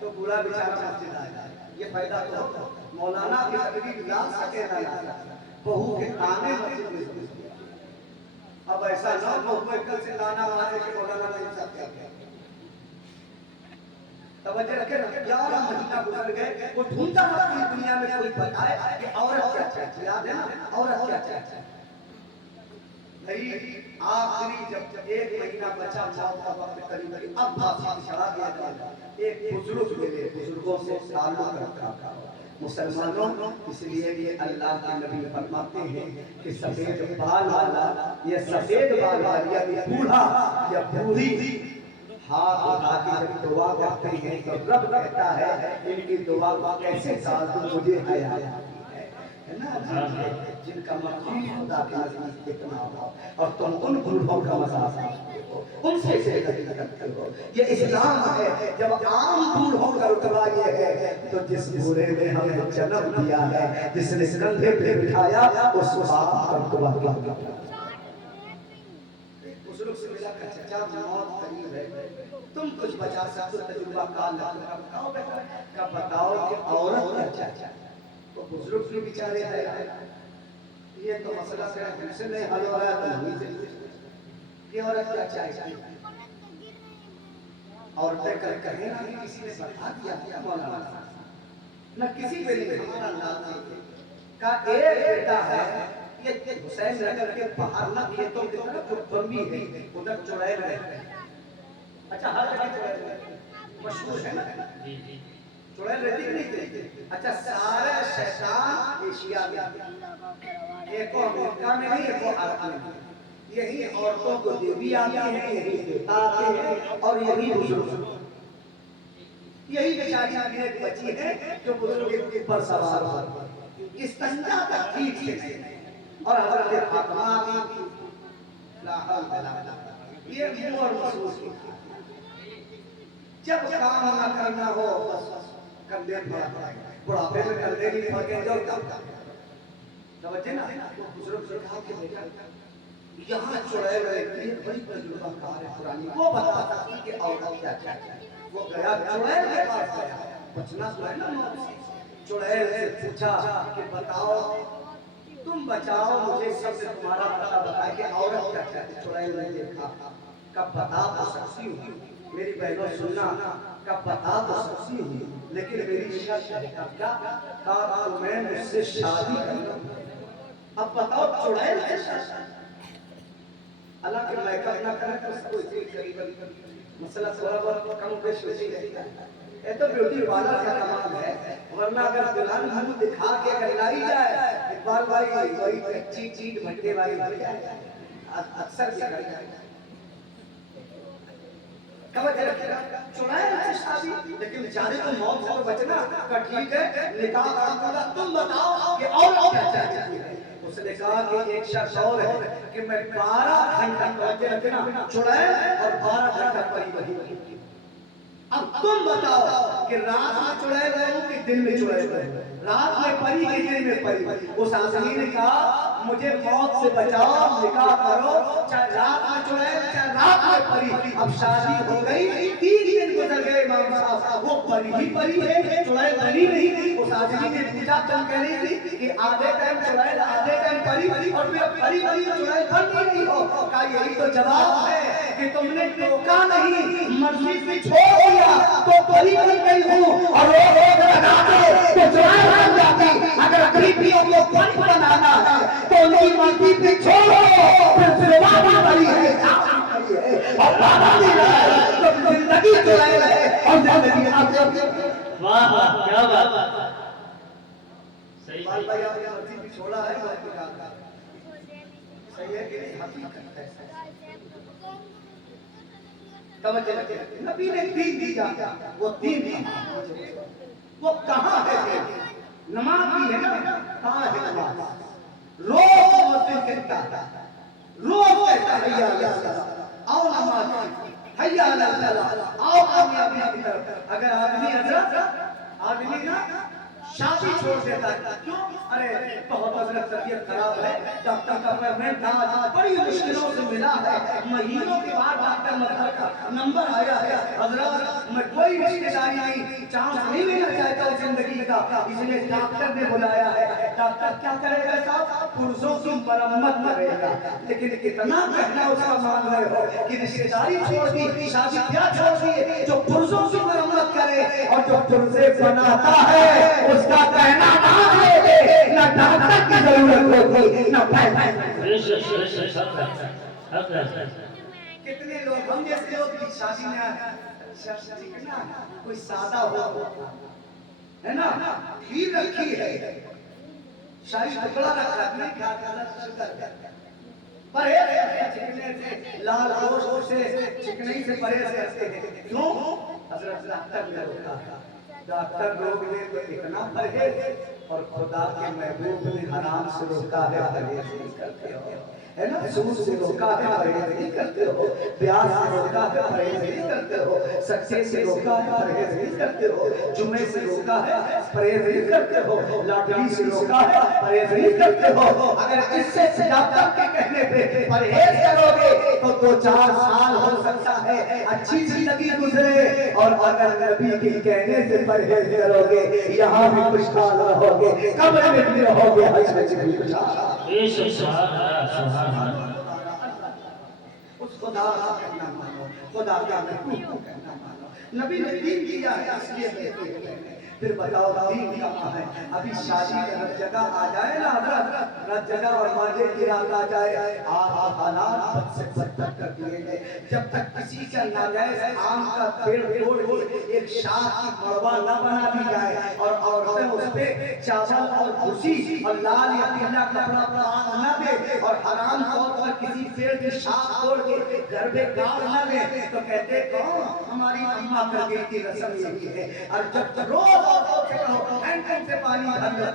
تو برا بیچارہ مسجد آ جائے. یہ فائدہ تو ہوتا. مولانا کی تقریر لا سکے نہ لا سکے، بہو کے تانے مسجد میں سمجھ. اب ایسا نہ ہو کوئی کل سے لانا مارے کہ مولانا نہیں سکتے. توجہ رکھے نا. 11 مہینہ گزر گئے، وہ ڈھونڈتا رہا پوری دنیا میں کوئی بتائے کہ عورت کیا چاہتی ہے. یاد ہے نا عورت کیا چاہتی ہے. بھائی آخری جب 1 مہینہ بچا موت کا وقت قریب قریب اب پھانسی چڑھا دیا جائے. ایک بزرگ ملے، بزرگوں سے تعلق رکھا مسلمانوں. اس لیے یہ اللہ کے نبی فرماتے ہیں کہ سفید بال والا یہ سفید بال والا یا بوڑھا یا بوڑھی ہاتھ اٹھا کے جب دعا کرتے ہیں تو رب کہتا ہے ان کی دعا کیسے سال تو مجھے حیا ہے نا. جن کا مقام خدا کے نزدیک کتنا ہو اور تم ان بوڑھوں کا مذاق ان سے کرتے ہو. یہ اسلام ہے. جب عام بوڑھوں کا رتبہ یہ ہے تو جس بوڑھے نے ہمیں جنم دیا ہے، جس نے کندھے پہ بٹھایا، اس باپ کا رتبہ کیا ہوگا. بزرگ سے ملا کہ چچا موت قریب ہے، تم کچھ بچا سکتے ہو، تجربہ کار بتاؤ بیٹا کا بتاؤ کہ عورت کیا چاہتی ہے. تو بزرگ بھی بیچارے ہیں یہ تو مسئلہ سے ہم سے نہیں حل ہو رہا ہے تو ہمیں سے یہ عورت کیا چاہتی ہے. عورتیں کہیں نہ کسی نے بتا دیا کیا مولانا نہ کسی پہ نہیں ہمارا نام کا ایک بیٹا ہے. یہ حسین نگر کے باہر نہ کھیتوں کی طرف جو بمبی ہے ادھر چڑیل ہے. اچھا ہر جگہ چڑیل ہے مشہور ہے نا. چڑیل رہتی کہ نہیں تھی. اچھا سارے شیطان ایشیا میں ایک امریکہ میں نہیں ایک عرب میں. یہی عورتوں کو دیوی آتی ہیں، یہی دیوتا آتے ہیں اور یہی بزرگ. یہی بیچاری ایک بچی ہے جو بزرگ کے اوپر سوار ہوا استنجا تک ٹھیک سے اور حضرت فاطمہ کی لا حول ولا قوت. یہ منہ اور محسوس جب کام نہ کرنا ہو بس کندھے پھڑا بڑھاپے میں کندھے نہیں پھڑے جو کام توجہ نا. بزرگ سے کہا کہ بیٹا یہاں چڑیل رہتی ہے، بڑی تجربہ کار ہے پرانی، وہ بتاتا تھی کہ عورت کیا چاہتی ہے. وہ گیا چڑیل کے پاس گیا، بچنا تو ہے نا موت سے. چڑیل سے پوچھا کہ بتاؤ تم بچاؤ مجھے سب سے تمہارا پتہ بتائے کہ عورت کیا چاہتی ہے. چڑیل نے دیکھا کب بتا تو سکتی ہوں میری بہنوں سننا، کب بتا تو سکتی ہوں لیکن میری شرط ہے کیا میں مجھ سے شادی کرنا. اب بتاؤ چڑیل کے شرط اللہ کے میک اپ نہ کرے تو اس کو اسی قریب مسئلہ تھوڑا بہت کم پیش ہو جائے. یہ تو بیوٹی پارلر کا کام ہے، ورنہ اگر دلہن منہ دکھا کے اگر لائی جائے اقبال بھائی وہی کچی چیٹ بھٹے والی ہو جائے اکثر دکھائی جائے. چڑیل سے شادی لیکن بیچارے کو موت سے تو بچنا کا ٹھیک ہے نکاح کرنا. تم بتاؤ کہ عورت کیا چاہتی ہے. اس نے کہا کہ ایک شخص اور ہے کہ میں 12 گھنٹہ توجہ رکھنا چڑیل اور 12 گھنٹہ پری وہی. اب تم بتاؤ کہ رات میں چڑیل رہوں کہ दिन में चुड़ैल बनी, रात में परी के दिन में परी। उस आदमी ने कहा मुझे मौत से बचाओ, निकाह करो, चाहे रात में चुड़ैल चाहे रात में परी। अब शादी हो गई, 3 दिन गुजर गए इमाम साहब, वो परी ही परी है, चुड़ैल बनी नहीं। उस आदमी ने पूछा, तुम कह रही थी कि आधे टाइम चुड़ैल आधे टाइम परी, और फिर परी बनी चुड़ैल बन नहीं हो। कहा यही तो जवाब है कि तुमने टोका नहीं, मर्जी से छोड़ दिया तो परी बन गई हूँ, और वो लगाते तो चुड़ैल बन जाती। अगर गरीबियों को परी बनाना है तो उनकी मर्जी पे छोड़ो, फिर जिंदगी परी है और बाबा भी है, तो जिंदगी चुड़ैल है और जिंदगी आप। वाह वाह क्या बात, सही बाल भाई आपने मर्जी पे छोड़ा है, सही है कि नहीं? हकीकत है। समझे लगे? नबी ने 3 दिया, वो 3 वो कहाँ है? नमाज भी है ना, कहाँ है नमाज? रोज मुअज्जिन कहता, रोज कहता हैया अला सलाह, आओ नमाज, हैया अला सलाह, आओ कामयाबी की तरफ। अगर आदमी ना शादी छोड़ देता है, क्यों? अरे बहुत हजरत तबीयत खराब है, डॉक्टर का अपॉइंटमेंट था, बड़ी मुश्किलों से मिला है, महीनों के बाद डॉक्टर मतलब का नंबर आया है, हजरत मैं कोई रिश्तेदारी नहीं, चांस नहीं लेना चाहता हूँ जिंदगी का, इसलिए डॉक्टर ने बुलाया है। डॉक्टर क्या करेगा साहब? पुरुषों की मरम्मत करेगा। लेकिन इतना कहना उसका मान रहे हो कि रिश्तेदारी छोड़ दी, शादी ब्याह छोड़ दिए, जो पुरुषों की मरम्मत करे और जो पुरुषे बनाता है उसका कहना मान लेते, न डॉक्टर की जरूरत होती न पैसा। कितने लोग हम जैसे लोग की शादी में ना कोई सादा हो है ना, खीर रखी है, शाही टुकड़ा रखा है, नहीं खा परहेज चिकने से, लाल गोश्त से, चिकनी से परहेज करते हैं। क्यों? हजरत डॉक्टर ने रोका, डॉक्टर लोग ने तो इतना परहेज, और खुदा के महबूब ने हराम से रोका है, परहेज नहीं करते हो, है ना? सूद से रोका है, परहेज नहीं करते हो, प्याज से रोका है, परहेज नहीं करते हो, सच्चे से रोका है, परहेज नहीं करते हो, जुमे से रोका है, परहेज नहीं करते हो, लाटरी से रोका है, परहेज नहीं करते हो। अगर इससे डॉक्टर के कहने पे परहेज करोगे तो 2-4 साल हो सकता है अच्छी जिंदगी गुजरे, और अगर नबी के कहने से परहेज करोगे यहाँ भी खुशहाल रहोगे, कब्र में भी रहोगे, हज में भी खुशहाल। उस खुदा का कहना मानो, खुदा का कहना मानो। नबी ने दीन दिया है इसलिए फिर बताओ दीन कहाँ है? अभी शादी का रत जगह आ जाए ना हजरत, रत जगह और माजे की रात आ जाए, हालात बद से बदतर कर दिए गए। जब तक किसी का नाजायज आम का पेड़ तोड़ के एक शाख की मड़वा न बना दी जाए और औरतें उस पे चावल और भूसी और लाल या पीला कपड़ा बांध न दे और हराम तौर पर किसी पेड़ की शाख तोड़ के घर में गाड़ न दे, तो कहते कौन? हमारी अम्मा कर गई थी, रस्म यही है। और जब रोज हैंडपंप से पानी भर लो,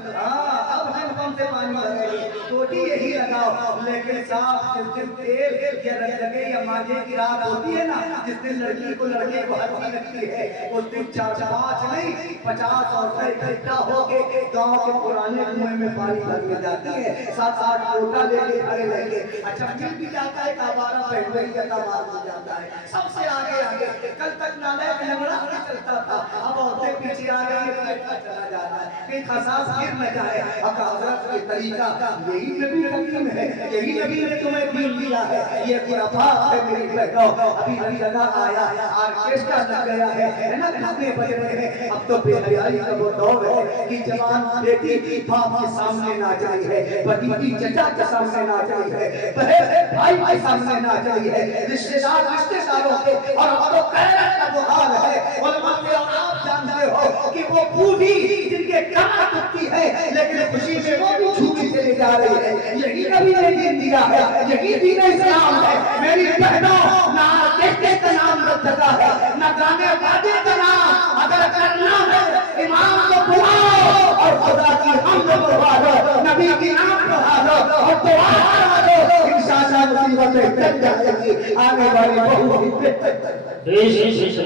अब हैंडपंप से पानी भरेंगे, टोटी यही लगाओ, लेकिन साफ जिस दिन तेल या रंजगे या मांझे की रात होती है ना, जिस दिन लड़की को लड़के को हल्दी लगती है, उस दिन 4-5 नहीं 50 औरतें इकट्ठा होके गांव के पुराने कुएं में पानी भरने जाती है, 7-8 लोटा लेके खड़े रहेंगे। अच्छा मिल भी जाता है, काबारा पहले ही मार भी जाता है, सबसे आगे आगे। कल तक नालायक लंगड़ा नहीं चलता था, अब औरतें पीछे आ गई, चला जा रहा है कि खसास गिर न जाए। अब हजरत के तरीका यही नबी करीम है, यही नबी ने तुम्हें दीन दिया है, ये खुराफात है मेरी बहनों। अभी नई जगह आया, ऑर्केस्ट्रा लग गया है ना, गाने बज रहे हैं। अब तो बेहयाई का वो दौर है कि जवान बेटी बाप के सामने ना जाई है, भतीजी चचा के सामने ना जाई है, बहन भाई के सामने ना जाई है, रिश्तेदार रिश्तेदारों के। और अब तो गैरत का बुहार है, और आप जानते हो कि वो बूढ़ी जिनके कमर दुखती है लेकिन खुशी में वो भी झूठी चले जा रही है। यही नबी ने दीन दिया है, यही दीन इस्लाम है मेरी बहनों। ना कहते का नाम रखता है, ना गाने गाने का नाम। अगर करना है इमाम को बुलाओ और खुदा की हमद बुलवा लो, नबी की नाम बुला लो और दुआ करा लो, इंशाअल्लाह मुसीबतें टल जाएंगी, आने वाली बहुत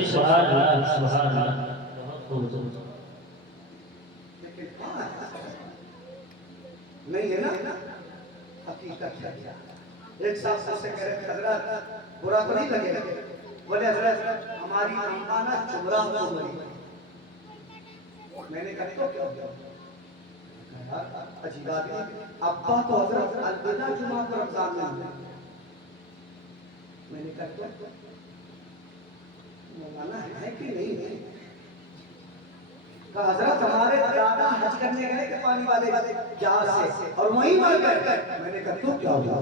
सुभान अल्लाह, सुभान अल्लाह। बहुत खूब। लेकिन कौन नहीं है ना हकीकत है। एक साथ से कह रहे हजरत बुरा तो नहीं लगेगा, बोले हजरत हमारी अम्मा ना चुमरा हो गई। मैंने कहा तो क्या हो, अजीब आदमी, अब्बा तो हजरत अलविदा जुमा को रमजान में हुआ। मैंने कहा तो मौलाना है कि नहीं है? कहा हजरत हमारे दादा हज करने गए थे पानी वाले जहाज से और वहीं मर गए। मैंने कहा तो क्या हुआ?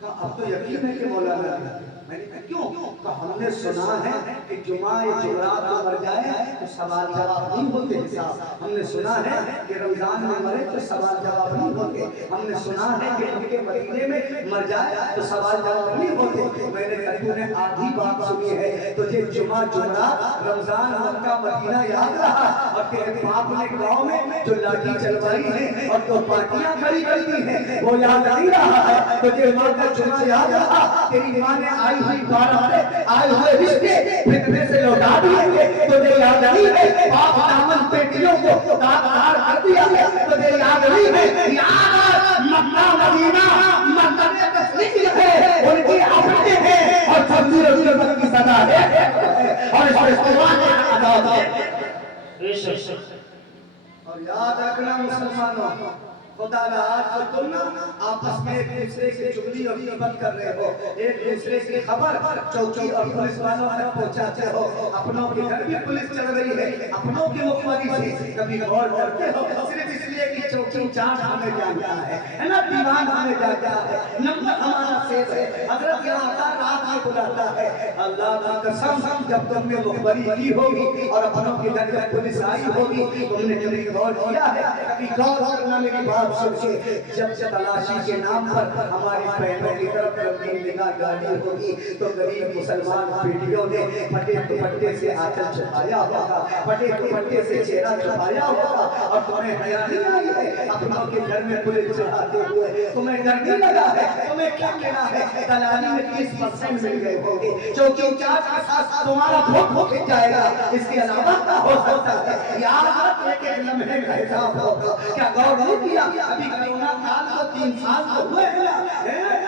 कहा अब तो यकीन है कि मौलाना है। मैंने कहा क्यों? कहा हमने सुना है कि जुमा जुमरात को मर जाए तो सवाल जवाब नहीं होते हिसाब। हमने सुना है कि रमजान में मरे तो सवाल जवाब नहीं होते। हमने सुना है कि उनके महीने में मर जाए तो सवाल जवाब नहीं होते। मैंने कहा तूने आधी बात सुनी है, तुझे जुमा जुमरात रमजान मक्का मदीना याद रहा और तेरे बाप ने गांव में जो लाठी चलवाई है और तो पार्टियां खड़ी करती हैं वो याद नहीं रहा है। तुझे माँ का जुमा याद रहा, तेरी माँ ने आई हुई बारात आए हुए रिश्ते फितने से लौटा दिए, तुझे याद नहीं है बाप दामन बेटियों को दागदार कर दिया है, तुझे याद नहीं है याद मक्का मदीना मदीने तस्लीम है उनकी अपने हैं और फर्जी रसूल की सदा है और इस कुरान में आजाद है। और याद रखना मुसलमानों, खुदा ना आज तुम ना आपस में एक दूसरे की चुगली और गीबत कर रहे हो, एक दूसरे की खबर चौकी और पुलिस वालों तक पहुंचाते हो। अपनों के घर भी पुलिस चल रही है, अपनों की मुखबरी से कभी गौर करते हो? सिर्फ इसलिए कि चौकी चार्ज हमें जाता है ना, दीवान हमें जाता है, नंबर हमारा सेव है। हजरत यहाँ आता रात में बुलाता है, अल्लाह की कसम जब तुमने मुखबरी की होगी और अपनों के घर जब पुलिस आई होगी तुमने कभी गौर किया है? कभी गौर करना मेरी बात सुन के जब तलाशी के नाम पर हमारी बहनों की तरफ रंगीन निगाह डाली होगी तो गरीब मुसलमान बेटियों ने फटे दुपट्टे से आंचल छुपाया होगा, फटे दुपट्टे से चेहरा छुपाया होगा और तुम्हें हया नहीं आई है अपनों के घर में पुलिस चढ़ाते हुए? तुम्हें डर नहीं लगा है? तुम्हें क्या कहना है? दलाली में 30% मिल गए होंगे, चौकी चार्ज के साथ तुम्हारा वोट खिंच जाएगा, इसके अलावा क्या हो सकता है? याद एक एक लम्हे का हिसाब होगा। क्या गौर नहीं किया? अभी कोरोना काल को 3 साल तो हुए हैं,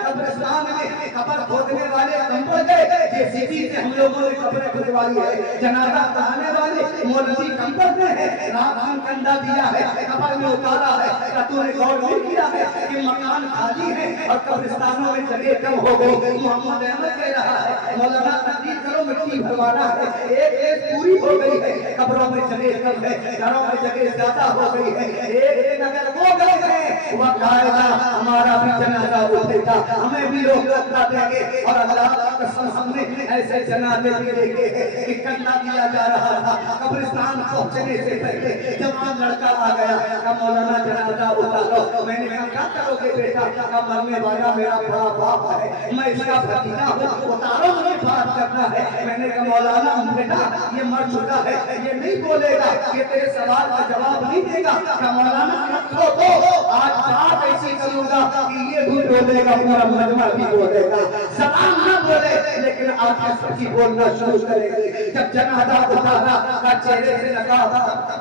कब्रिस्तान में कब्र खोदने वाले कम पड़ गए, जेसीबी से हम लोगों ने कब्रें खुदवाई है, जनाजा कराने वाले मौलवी कम पड़ गए हैं, रात दिन कंधा दिया है, कब्र में उतारा है। क्या तूने गौर नहीं किया है कि मकान खाली है और कब्रिस्तानों में जगह कम हो गई? मोहम्मद अहमद कह रहा है मौलाना तकदीर करो मिट्टी भरवाना है, एक पूरी हो गई है, कब्रों में जगह कम है, घरों में जगह ज्यादा हो गई है। एक अगर वो गए हैं वकायदा हमारा भी जनाजा उठेगा, हमें भी लोग बता देंगे। और अल्लाह की कसम हमने ऐसे जनाजे भी देखे हैं कि कंधा दिया जा रहा था, कब्रिस्तान पहुंचने से पहले जवान लड़का आ गया, कहा मौलाना जनाजा उतारो। मैंने कहा क्या करोगे बेटा? कहा मरने वाला मेरा बड़ा बाप है, मैं इसका भतीजा हूँ, उतारो मुझे बात करना है। मैंने कहा मौलाना बेटा ये मर चुका है, ये नहीं बोलेगा, ये तेरे सवाल का जवाब नहीं देगा। कहा मौलाना रखो तो आज बात ऐसी करूंगा कि ये भी बोलेगा, पूरा मजमा भी बोलेगा, जबान न बोले लेकिन आंखें सबकी बोलना शुरू करेगी। जब जनाजा उतारा का चेहरे से लगा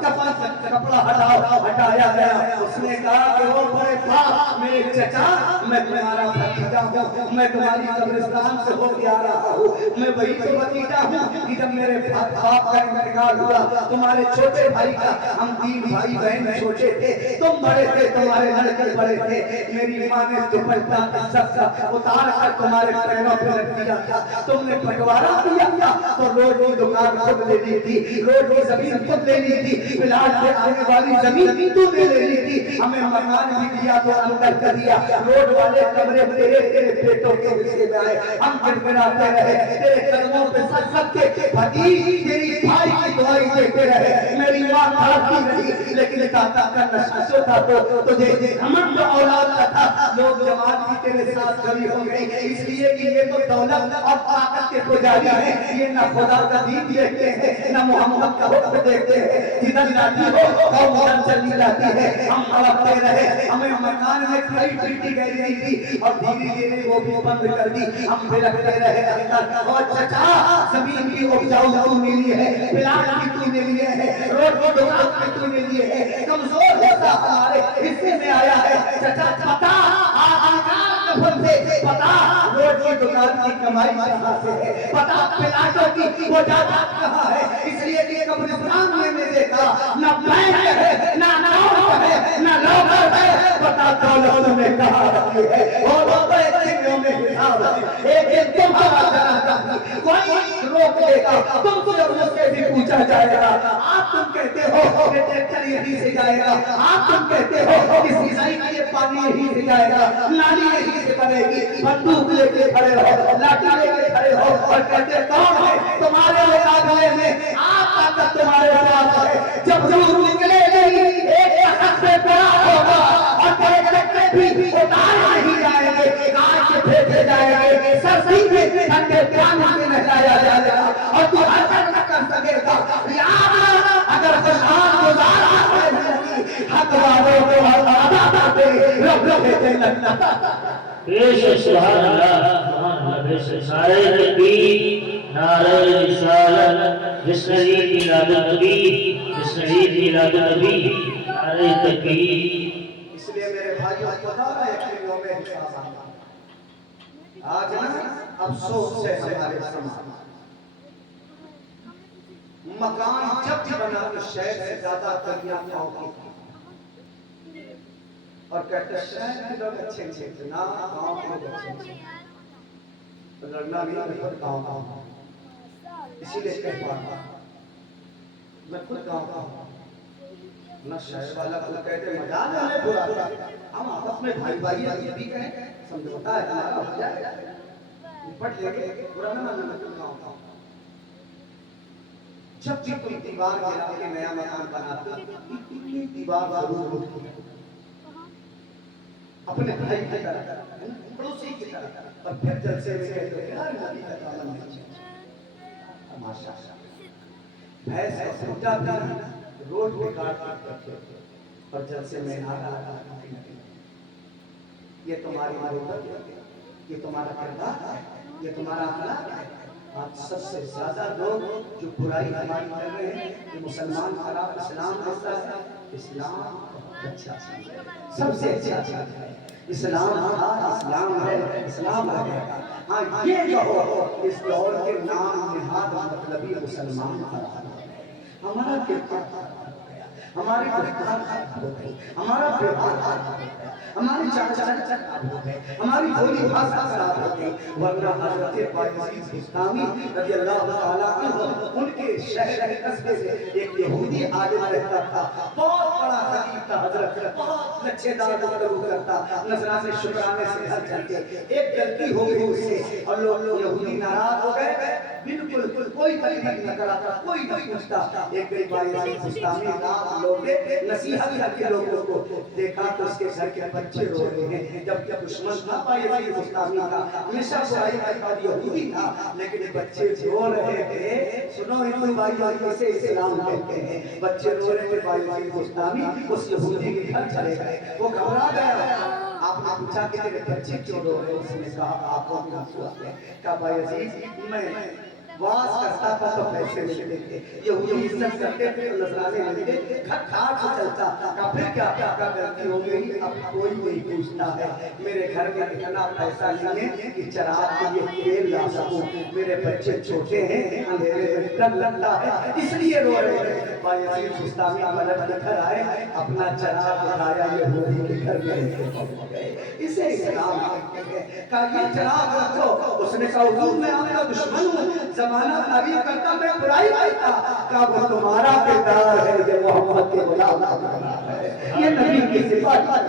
कफन कपड़ा हटाओ, हटाया गया, उसने कहा कि वो बड़े बाप मेरे चचा मैं तुम्हारा भतीजा हूँ, मैं तुम्हारी कब्रिस्तान से होके आ रहा हूँ, मैं वही तो भतीजा हूँ कि जब मेरे बाप का इंतकाल हुआ तुम्हारे छोटे भाई का, हम 3 भाई बहन छोटे थे, तुम बड़े थे, तुम्हारे लड़के बड़े थे, मेरी माँ ने दुपट्टा सबका उतार कर तुम्हारे पैरों पे रख दिया था, तुमने बंटवारा किया था तो रोड की दुकान खुद ले ली थी, रोड की जमीन खुद ले ली थी, प्लाट से आने वाली जमीन तूने ले ली थी, हमें मकान भी दिया तो अंदर कर दिया, रोड वाले कमरे तेरे तेरे पेटों के हिस्से में आए, हम गिड़गिड़ाते रहे, तेरे कदमों पे सच सच के भतीजी तेरी भाई की दुआई देते रहे, मेरी माँ भागती रही, लेकिन ताता का नशा था तो तुझे घमंड औलाद का था, लोग जमात भी तेरे साथ खड़ी हो गई, इसलिए कि ये तो दौलत और ताकत के पुजारी हैं, ये ना खुदा का दीन देखते हैं ना मोहम्मद का हुक्म देखते हैं, जिधर जाती हो कौम उधर चली जाती है। हम हड़पते रहे, हमें मकान में खड़ी पीटी गई रही थी और धीरे धीरे वो भी बंद कर दी, हम बिलखते रहे अंदर। और चचा जमीन की उपजाऊ तूने ली है, प्लाट भी तूने लिए है, रोड की दुकान भी तूने लिए है, कम चचा पता पता रोज की दुकान की कमाई कहाँ से है, पता प्लाटों की वो जायदाद कहाँ है, इसलिए कि कब्रिस्तान में देखा ना बैंक है ना नौकर है ना लौकर है, पता दौलत में कहाँ रखी है, वो लोग चिड़ियों में हिसाब है। एक दिन तुम्हारा जनाजा कोई रोक देगा, तुमसे उससे भी पूछा जाएगा, आप तुम कहते हो कि ट्रैक्टर यहीं से जाएगा, आप तुम कहते हो कि सिंचाई के लिए पानी यहीं से जाएगा, नाली यहीं से बनेगी, बंदूक लेके खड़े हो, लाठी लेके खड़े हो और कहते कौन है तुम्हारे मुकाबले में, आपका तक तुम्हारे साथ है, जब दूर निकलेगी एक हाथ से बड़ा होगा और बड़े ट्रैक्टर भी उतार नहीं जाएंगे, काट के फेंके जाएंगे, सर्दी में ठंडे पानी में नहलाया जाएगा और तू हरकत न कर सकेगा। याद रख, अगर खुशहाल गुजारा है हक वालों को अदा करते रब रखे जन्नत। बेशक सुभान अल्लाह बेशक नारे तकबीर नारे रिसालत जिसने दी मिलादुन नबी जिसने दी मिलादुन नबी नारे तकबीर। इसलिए मेरे भाइयों पता है कि यौम हिसाब आज ना अफसोस है हमारे समाज, मकान जब भी बना तो शहर से ज्यादा करिया गाँव की और कहते हैं शहर के लोग अच्छे अच्छे ना गाँव के लोग अच्छे तो लड़ना भी नहीं गाँव इसीलिए कह पाता मैं खुद गाँव ना शहर वाला को कहते मजाक है बुरा, हम आपस में भाई भाई ये भी कहें समझौता है हमारा हो जाए निपट लेंगे, बुरा ना मानना गाँव जब भी कोई दीवार गिरा के नया मकान बनाते दीवार जरूर उठती अपने भाई की तरह पड़ोसी की तरह और फिर जलसे में कहते हैं यार नदी का दामन नहीं तमाशा भैंस का सूटा भी रोड पे काट करते और जलसे में आ रहा ये तुम्हारी मरूबत, ये तुम्हारा किरदार है, ये तुम्हारा अखलाक है। आज सबसे ज्यादा लोग जो बुराई हमारी कर रहे हैं कि मुसलमान खराब इस्लाम ऐसा है, इस्लाम अच्छा सबसे अच्छा है, इस्लाम इस्लाम है, इस्लाम रहेगा। हाँ ये कहो इस दौर के नाम निहाद मतलबी मुसलमान हमारा किरदार हमारी हमारा व्यवहार हमारी हमारी बोली भाषा खराब हो गई, वरना हज़रत बायज़ीद बिस्तामी रज़ी अल्लाह ताला अन्हु उनके शहर के कस्बे से एक यहूदी आलिम रहता था, बहुत बड़ा खतीब था हज़रत, बहुत लच्छेदार गुफ्तगू करता, नजराने शुक्राने से हर चलते। एक गलती हो गई उससे और लोग यहूदी नाराज हो गए, बिल्कुल कोई तकलीफ न कराता, कोई न पूछता। एक दिन बायज़ीद बिस्तामी रात लौटे, नसीहत करके लोगों को देखा तो उसके घर के बच्चे रो रहे हैं, जबकि दुश्मन था बायज़ीद बिस्तामी का, हमेशा बुराई का यहूदी था, लेकिन बच्चे रो रहे थे। सुनो हिंदू भाइयों कैसे इस्लाम कहते हैं, बच्चे रो रहे थे, बायज़ीद बिस्तामी उस यहूदी के घर चले गए, वो घबरा गया। आपने पूछा कि तेरे बच्चे क्यों रो रहे? उसने कहा आंखों में आंसू आते हैं। कहा बायज़ीद मैं वास करता था तो पैसे मिलते थे, यहूदी इज्जत करते थे तो नजराने मिलते, खट खाट से चलता था, फिर क्या क्या गलती हो गई अब कोई नहीं पूछता है। मेरे घर में इतना पैसा नहीं है कि चराग के लिए तेल ला सकूं, मेरे बच्चे छोटे हैं, अंधेरे में डर लगता है, इसलिए रो रहे हैं। बायज़ीद बिस्तामी मदद लेकर आए, अपना चराग उठाया, यहूदी के घर में रहते गए। इसे इस्लाम कहते हैं। कहा ये चराग रखो, उसने कहा हुजूर मैं आपका दुश्मन हूं, जमाना तारीफ करता मैं बुराई करता। कहा वो तुम्हारा किरदार है, ये मोहम्मद के गुलाम का किरदार है, ये नबी की सिफात है।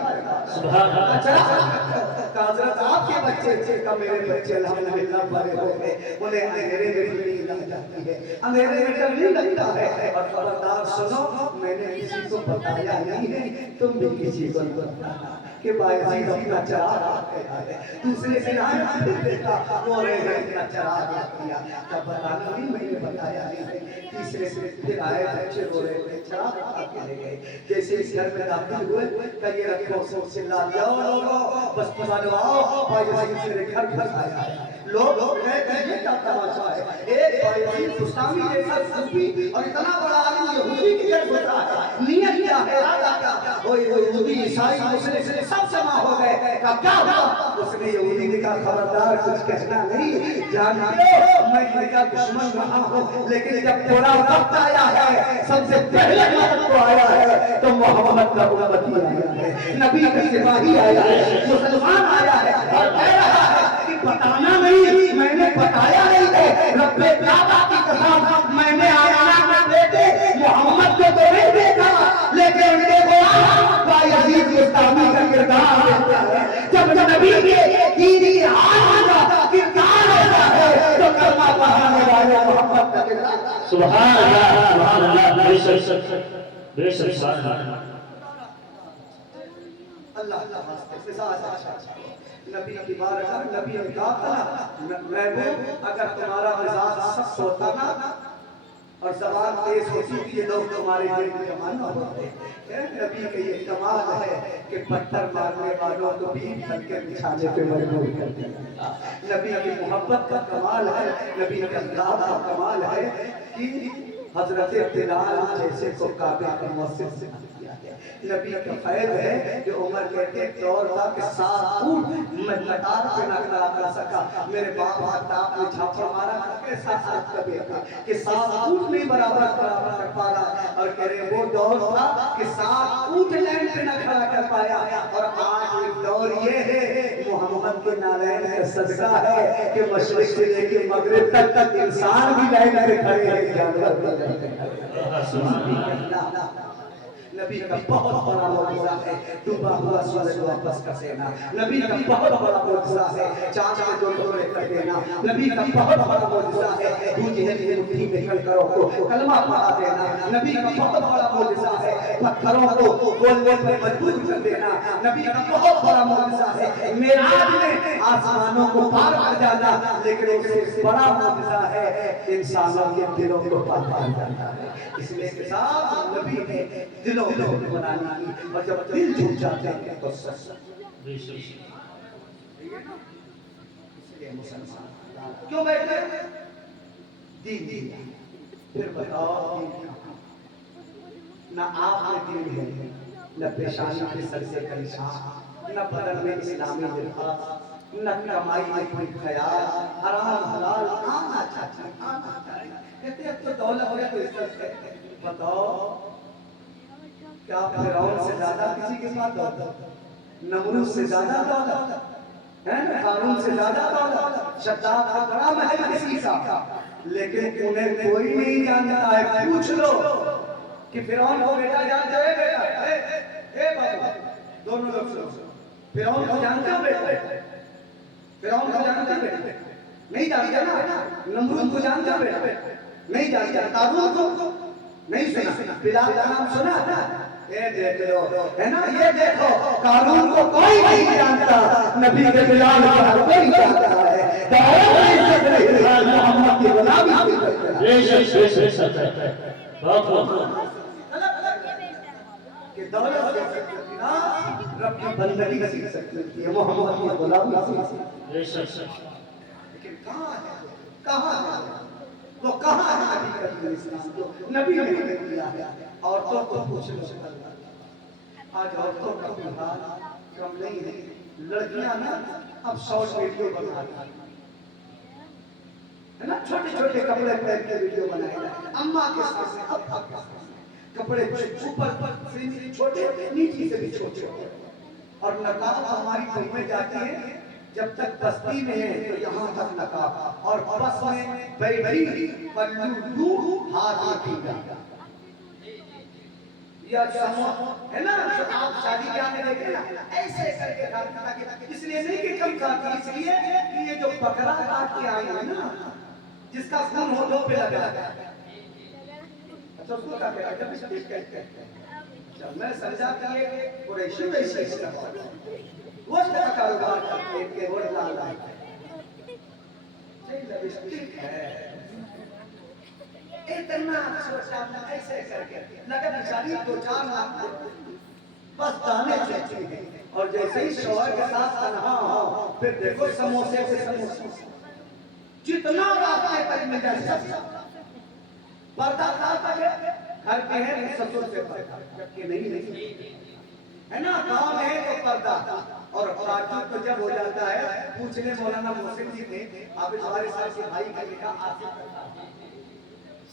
सुभान अल्लाह। हज़रत आपके बच्चे का मेरे बच्चे अल्हम्दुलिल्लाह बड़े हो गए, उन्हें अंधेरे में नींद आ जाती है, अंधेरे में डर नहीं लगता है। और खबरदार सुनो, मैंने किसी को बताया नहीं है, तुम भी किसी को नहीं बताना कि बायज़ीद अपना चराग रखा है। दूसरे दिन आया फिर देखा वो अपना चराग रख दिया, तब बताना नहीं मैंने बताया नहीं है। तीसरे से फिर आए, बच्चे रो रहे थे, चराग रखा के ले गए। जैसे इस घर में दाखिल हुए, कहिए रखो, चिल्ला दिया लोगों बस आओ, बायज़ीद मेरे घर घुस आया है। लोग कहते हैं ये क्या तमाशा है, एक बड़ी गुस्तामी जैसा सूफी और इतना बड़ा आदमी यहूदी की जड़ होता है, नियत क्या है, इरादा क्या, वो यहूदी ईसाई मुस्लिम सब जमा हो गए, क्या हुआ? उसने यहूदी ने कहा खबरदार कुछ कहना नहीं, जानते हो मैं इनका दुश्मन रहा हूँ, लेकिन जब थोड़ा वक्त आया है, सबसे पहले वक्त को आया है तो मोहम्मद का उम्मती आया है, नबी का सिपाही आया है, मुसलमान आया है और कह रहा है कि बताना नहीं, मैंने बताया नहीं है, रब्बे काबा की कसम मैंने आयाना में बेटे मोहम्मद को तो नहीं देखा, लेकिन उनके गुलाम बायजीद गुस्तामी का किरदार होता है। जब नबी के दीनी आन का किरदार होता है तो कलमा पढ़ाने वाले मोहम्मद का किरदार। सुभान अल्लाह, बेशक बेशक सुभान अल्लाह। अल्लाह का वास्ते मिजाज नबी की बारगाह नबी ने कहा था महबूब अगर तुम्हारा मिजाज सख्त होता ना और ज़बान तेज होती तो ये लोग तुम्हारे दिल में जमाना होते। नबी का ये कमाल है कि पत्थर मारने वालों को भी के बिछाने पे मजबूर कर दिया। नबी की मोहब्बत का कमाल है, नबी के अल्लाह का कमाल है कि हजरत बिलाल जैसे को काबे का मुअस्सिस से किया है। नबी का फैज़ है कि उमर कहते दौर था कि 7 फुट मैं कतार पे ना खड़ा कर सका, मेरे बाप ताप ने छापा मारा कैसा हाथ कबे कि 7 फुट नहीं बराबर कर पा रहा, और कह रहे वो दौर था कि 7 फुट लैंड पे ना खड़ा कर पाया, और आज एक दौर ये है मोहम्मद के नालैन का सदका है कि मशरिक से लेके मगरिब तक इंसान भी लाइन पे खड़े हैं, जानवर भी नबी का बहुत बड़ा मौजूदा है डूबा हुआ सूरज वापस कर देना, नबी का बहुत बड़ा मौजूदा है चांद के 2 टुकड़े कर देना, नबी का बहुत बड़ा मौजूदा है दूजे की मुट्ठी में कलकरों को कलमा पढ़ा देना, नबी का बहुत बड़ा मौजूदा है पत्थरों को गोल गोल में मजबूत कर देना, नबी का बहुत बड़ा मौजूदा है मेराज में आसमानों को पार कर जाना, लेकिन उससे बड़ा मौजूदा है इंसानों के दिलों को पार कर जाना। इसलिए के साथ नबी ने दिलों को बनाना की, और जब दिल झुक जाते हैं तो बेशक इसलिए मुसलमान क्यों बैठे दीन दिया, फिर बताओ ना आपने दीन है, न पेशानी पे सर से का निशान, न बदन में इस्लामी लिबास, न कमाई में कोई ख्याल, हराम हलाल आना चाचा आना चाचा, कहते अब तो दौलत हो गया तो इज्जत है। बताओ क्या फिरौन से ज्यादा किसी के पास दौलत, नमरूद से ज्यादा दौलत है ना, कारून से ज्यादा दौलत, शद्दाद का बड़ा महल किसी का, लेकिन उन्हें कोई नहीं जानता है। पूछ लो कि फिरौन को बेटा जानते हो? बेटा ए बाबा दोनों लोग सुनो, फिरौन को जानते हो बेटा? फिरौन को जानते हो बेटा? नहीं जानते ना। नमरूद को जानते हो बेटा? नहीं जानते। कारून को नहीं सुना, बिलाल का नाम सुना ना? ये देख लो है ना, ये देखो कारून को कोई नहीं जानता, नबी के बिलाल को कोई जानता है, मोहम्मद की गुलामी बेशक बहुत कि दौलत रब की बंदगी सीख सकती है, मोहम्मद की गुलामी सीख सकती है। लेकिन कहाँ है वो कहाँ है नबी करीम इस्लाम को नबी ने दिया है। औरतों को पूछ लो, आज औरतों का हाल कम नहीं है, लड़कियां ना अब शॉर्ट वीडियो बनाती है ना, छोटे छोटे कपड़े पहन के वीडियो बनाए जाते, अम्मा के सामने अब कपड़े ऊपर से छोटे नीचे से भी छोटे, और नकाब हमारी घर में जाती है, जब तक बस्ती में है तो यहाँ तक नकाब, और बस में बैठी पल्लू हाथ रखीगा, या है ना, तो आप शादी ब्याह में देखे ना ऐसे करके खाती, इसलिए नहीं कि कम खाती, इसलिए कि ये जो बकरा काट के आई है ना, जिसका खून होठों पे लगा, अच्छा उसको क्या कहते हैं, मैं समझा कि ये कुरैशी वैसे वो का कारोबार करके के वोट डाला है, लिपस्टिक है इतना छोटा ऐसे करके लगा बेचारी 2-4 लाख बस दाने चलती है, और जैसे ही शौहर के साथ तन्हा हो फिर देखो समोसे पे समोसे जितना रास्ते तक मिल जाए सब पर्दा तक है, घर पे है ससुर से पर्दा, जबकि नहीं है ना, गांव में है तो पर्दा। और ताज्जुब तो जब हो जाता है, पूछने मौलाना मोहसिन जी थे, आप हमारे साथ के भाई का निकाह आसिफ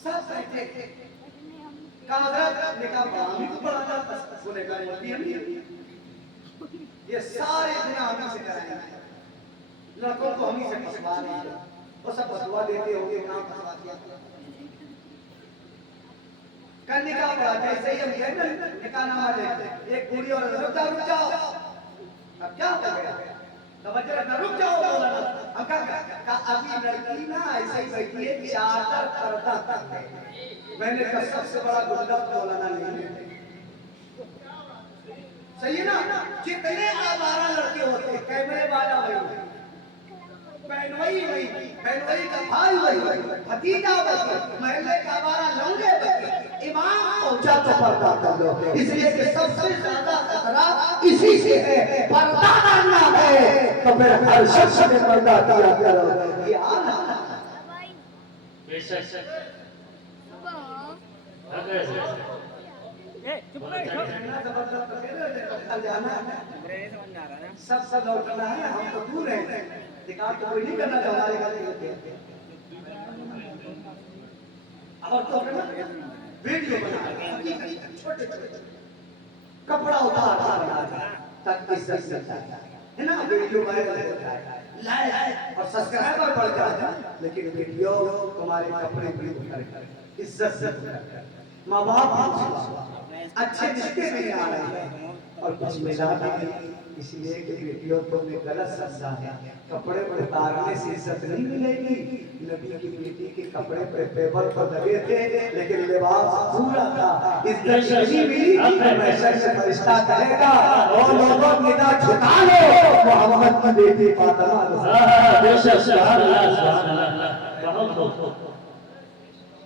सब बैठे थे, कहा हजरत निकाह हम ही को पढ़ाना सुनेगा ये सारे गुनाह हम ही से कराएंगे, लड़कों को हम ही से फंसवा देंगे, वो सब फंसवा देते होंगे, नाम फंसवा दिया करने का पड़ा। जैसे ही हम गए ना निकाह नामा लेते, एक बूढ़ी और रुक जाओ, अब क्या हो गया, तवज्जो रखना, रुक जाओ मौलाना, हम क्या अभी लड़की ना ऐसे ही बैठी है, चादर पर्दा तक है। मैंने कहा सबसे बड़ा गुंडा मौलाना नहीं है, सही है ना, जितने आवारा लड़के होते हैं, कैमरे वाला वही, बहनोई का भाई वही, भतीजा वही, महल्ले का आवारा लौंडे वही, इमाम पहुंचा तो पर्दा कर लो, इसलिए कि सबसे ज्यादा खतरा इसी से है, पर्दा करना है तो फिर हर शख्स ने पर्दा किया करो। ये आना बेशक सब लौटना है, हम तो दूर हैं, निकाह तो कोई नहीं करना चाह हमारे घर में, और तो वीडियो बना छोटे छोटे कपड़ा उतार तक इज्जत मिलता है ना, वीडियो वायरल होता है, लाइक और सब्सक्राइबर बढ़ जाता है, लेकिन वीडियो तुम्हारे कपड़े पे उतर इज्जत से माँ बाप अच्छे रिश्ते में आ रहे हैं और कुछ मिला नहीं, इसलिए कि वीडियो तुमने गलत समझा है, कपड़े पर उतारने से इज्जत नहीं मिलेगी। नबी की बेटी के कपड़े पर पेपर पर लगे थे, लेकिन लिबास पूरा था, इज्जत नहीं मिली। हमेशा से फरिश्ता कहेगा और लोगों निगाह झुका लो, मोहम्मद की बेटी फातिमा। बेशक सुभान अल्लाह, बहुत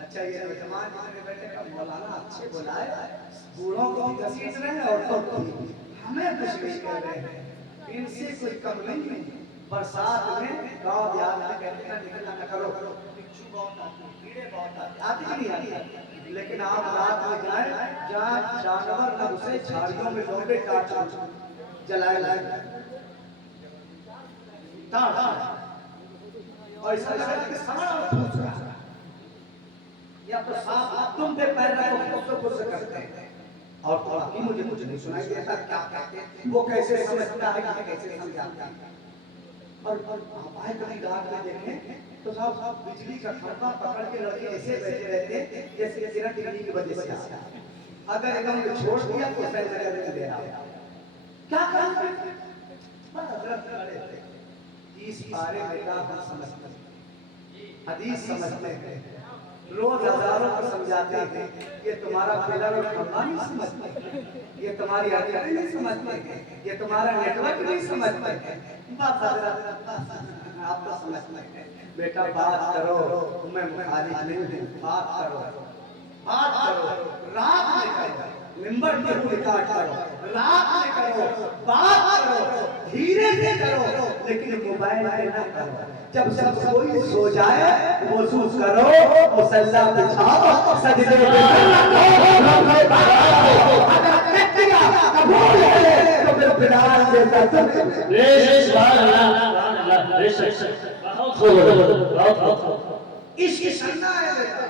अच्छा ये मेहमान जितने बैठे का मौलाना अच्छे बुलाए, बूढ़ों को भी घसीट रहे हैं, औरतों को भी, हमें कुछ नहीं कह रहे हैं, इनसे कोई कम नहीं है। बरसात में गांव बिहार में कहते हैं निकलना न करो, बिच्छू बहुत आते हैं, कीड़े बहुत आते हैं, आती नहीं आती, लेकिन आप रात में जाए जहाँ जानवर न घुसे, झाड़ियों में लौंडे काट जलाए लाए और ऐसा लगा कि सारा पूछ रहा है, या तो सांप तुम पे पैर रखो तो कुछ करते हैं, और बाकी मुझे कुछ नहीं सुनाई देता क्या कहते हैं, वो कैसे समझता है कि कैसे समझाता है। और आप आए कभी रात में देखें तो साहब बिजली का खंभा पकड़ के लड़के ऐसे बैठे रहते हैं जैसे करंट गिरने की वजह से, अगर एकदम छोड़ दिया तो सही जगह में दे रहा क्या करते इस बारे में क्या हम समझते हैं, हदीस समझते हैं, रोज हजारों को समझाते हैं, ये तुम्हारा पिलर और खंभा नहीं समझते, ये तुम्हारी हरकतें नहीं समझते, ये तुम्हारा नेटवर्क नहीं समझते, बात आप तो समझते हैं। बेटा बात करो, मैं मुखालिफ नहीं हूँ, बात करो, रात में करो, मिंबर पे निकाल करो, रात में करो, बात करो, धीरे से करो, लेकिन मोबाइल पे ना करो। जब सब कोई सो जाए वज़ू करो, मुसल्ला बिछाओ, सजदे में अगर किया कबूल है तो फिर बिलाल जैसा तुम इसकी सन्ना है बेटा।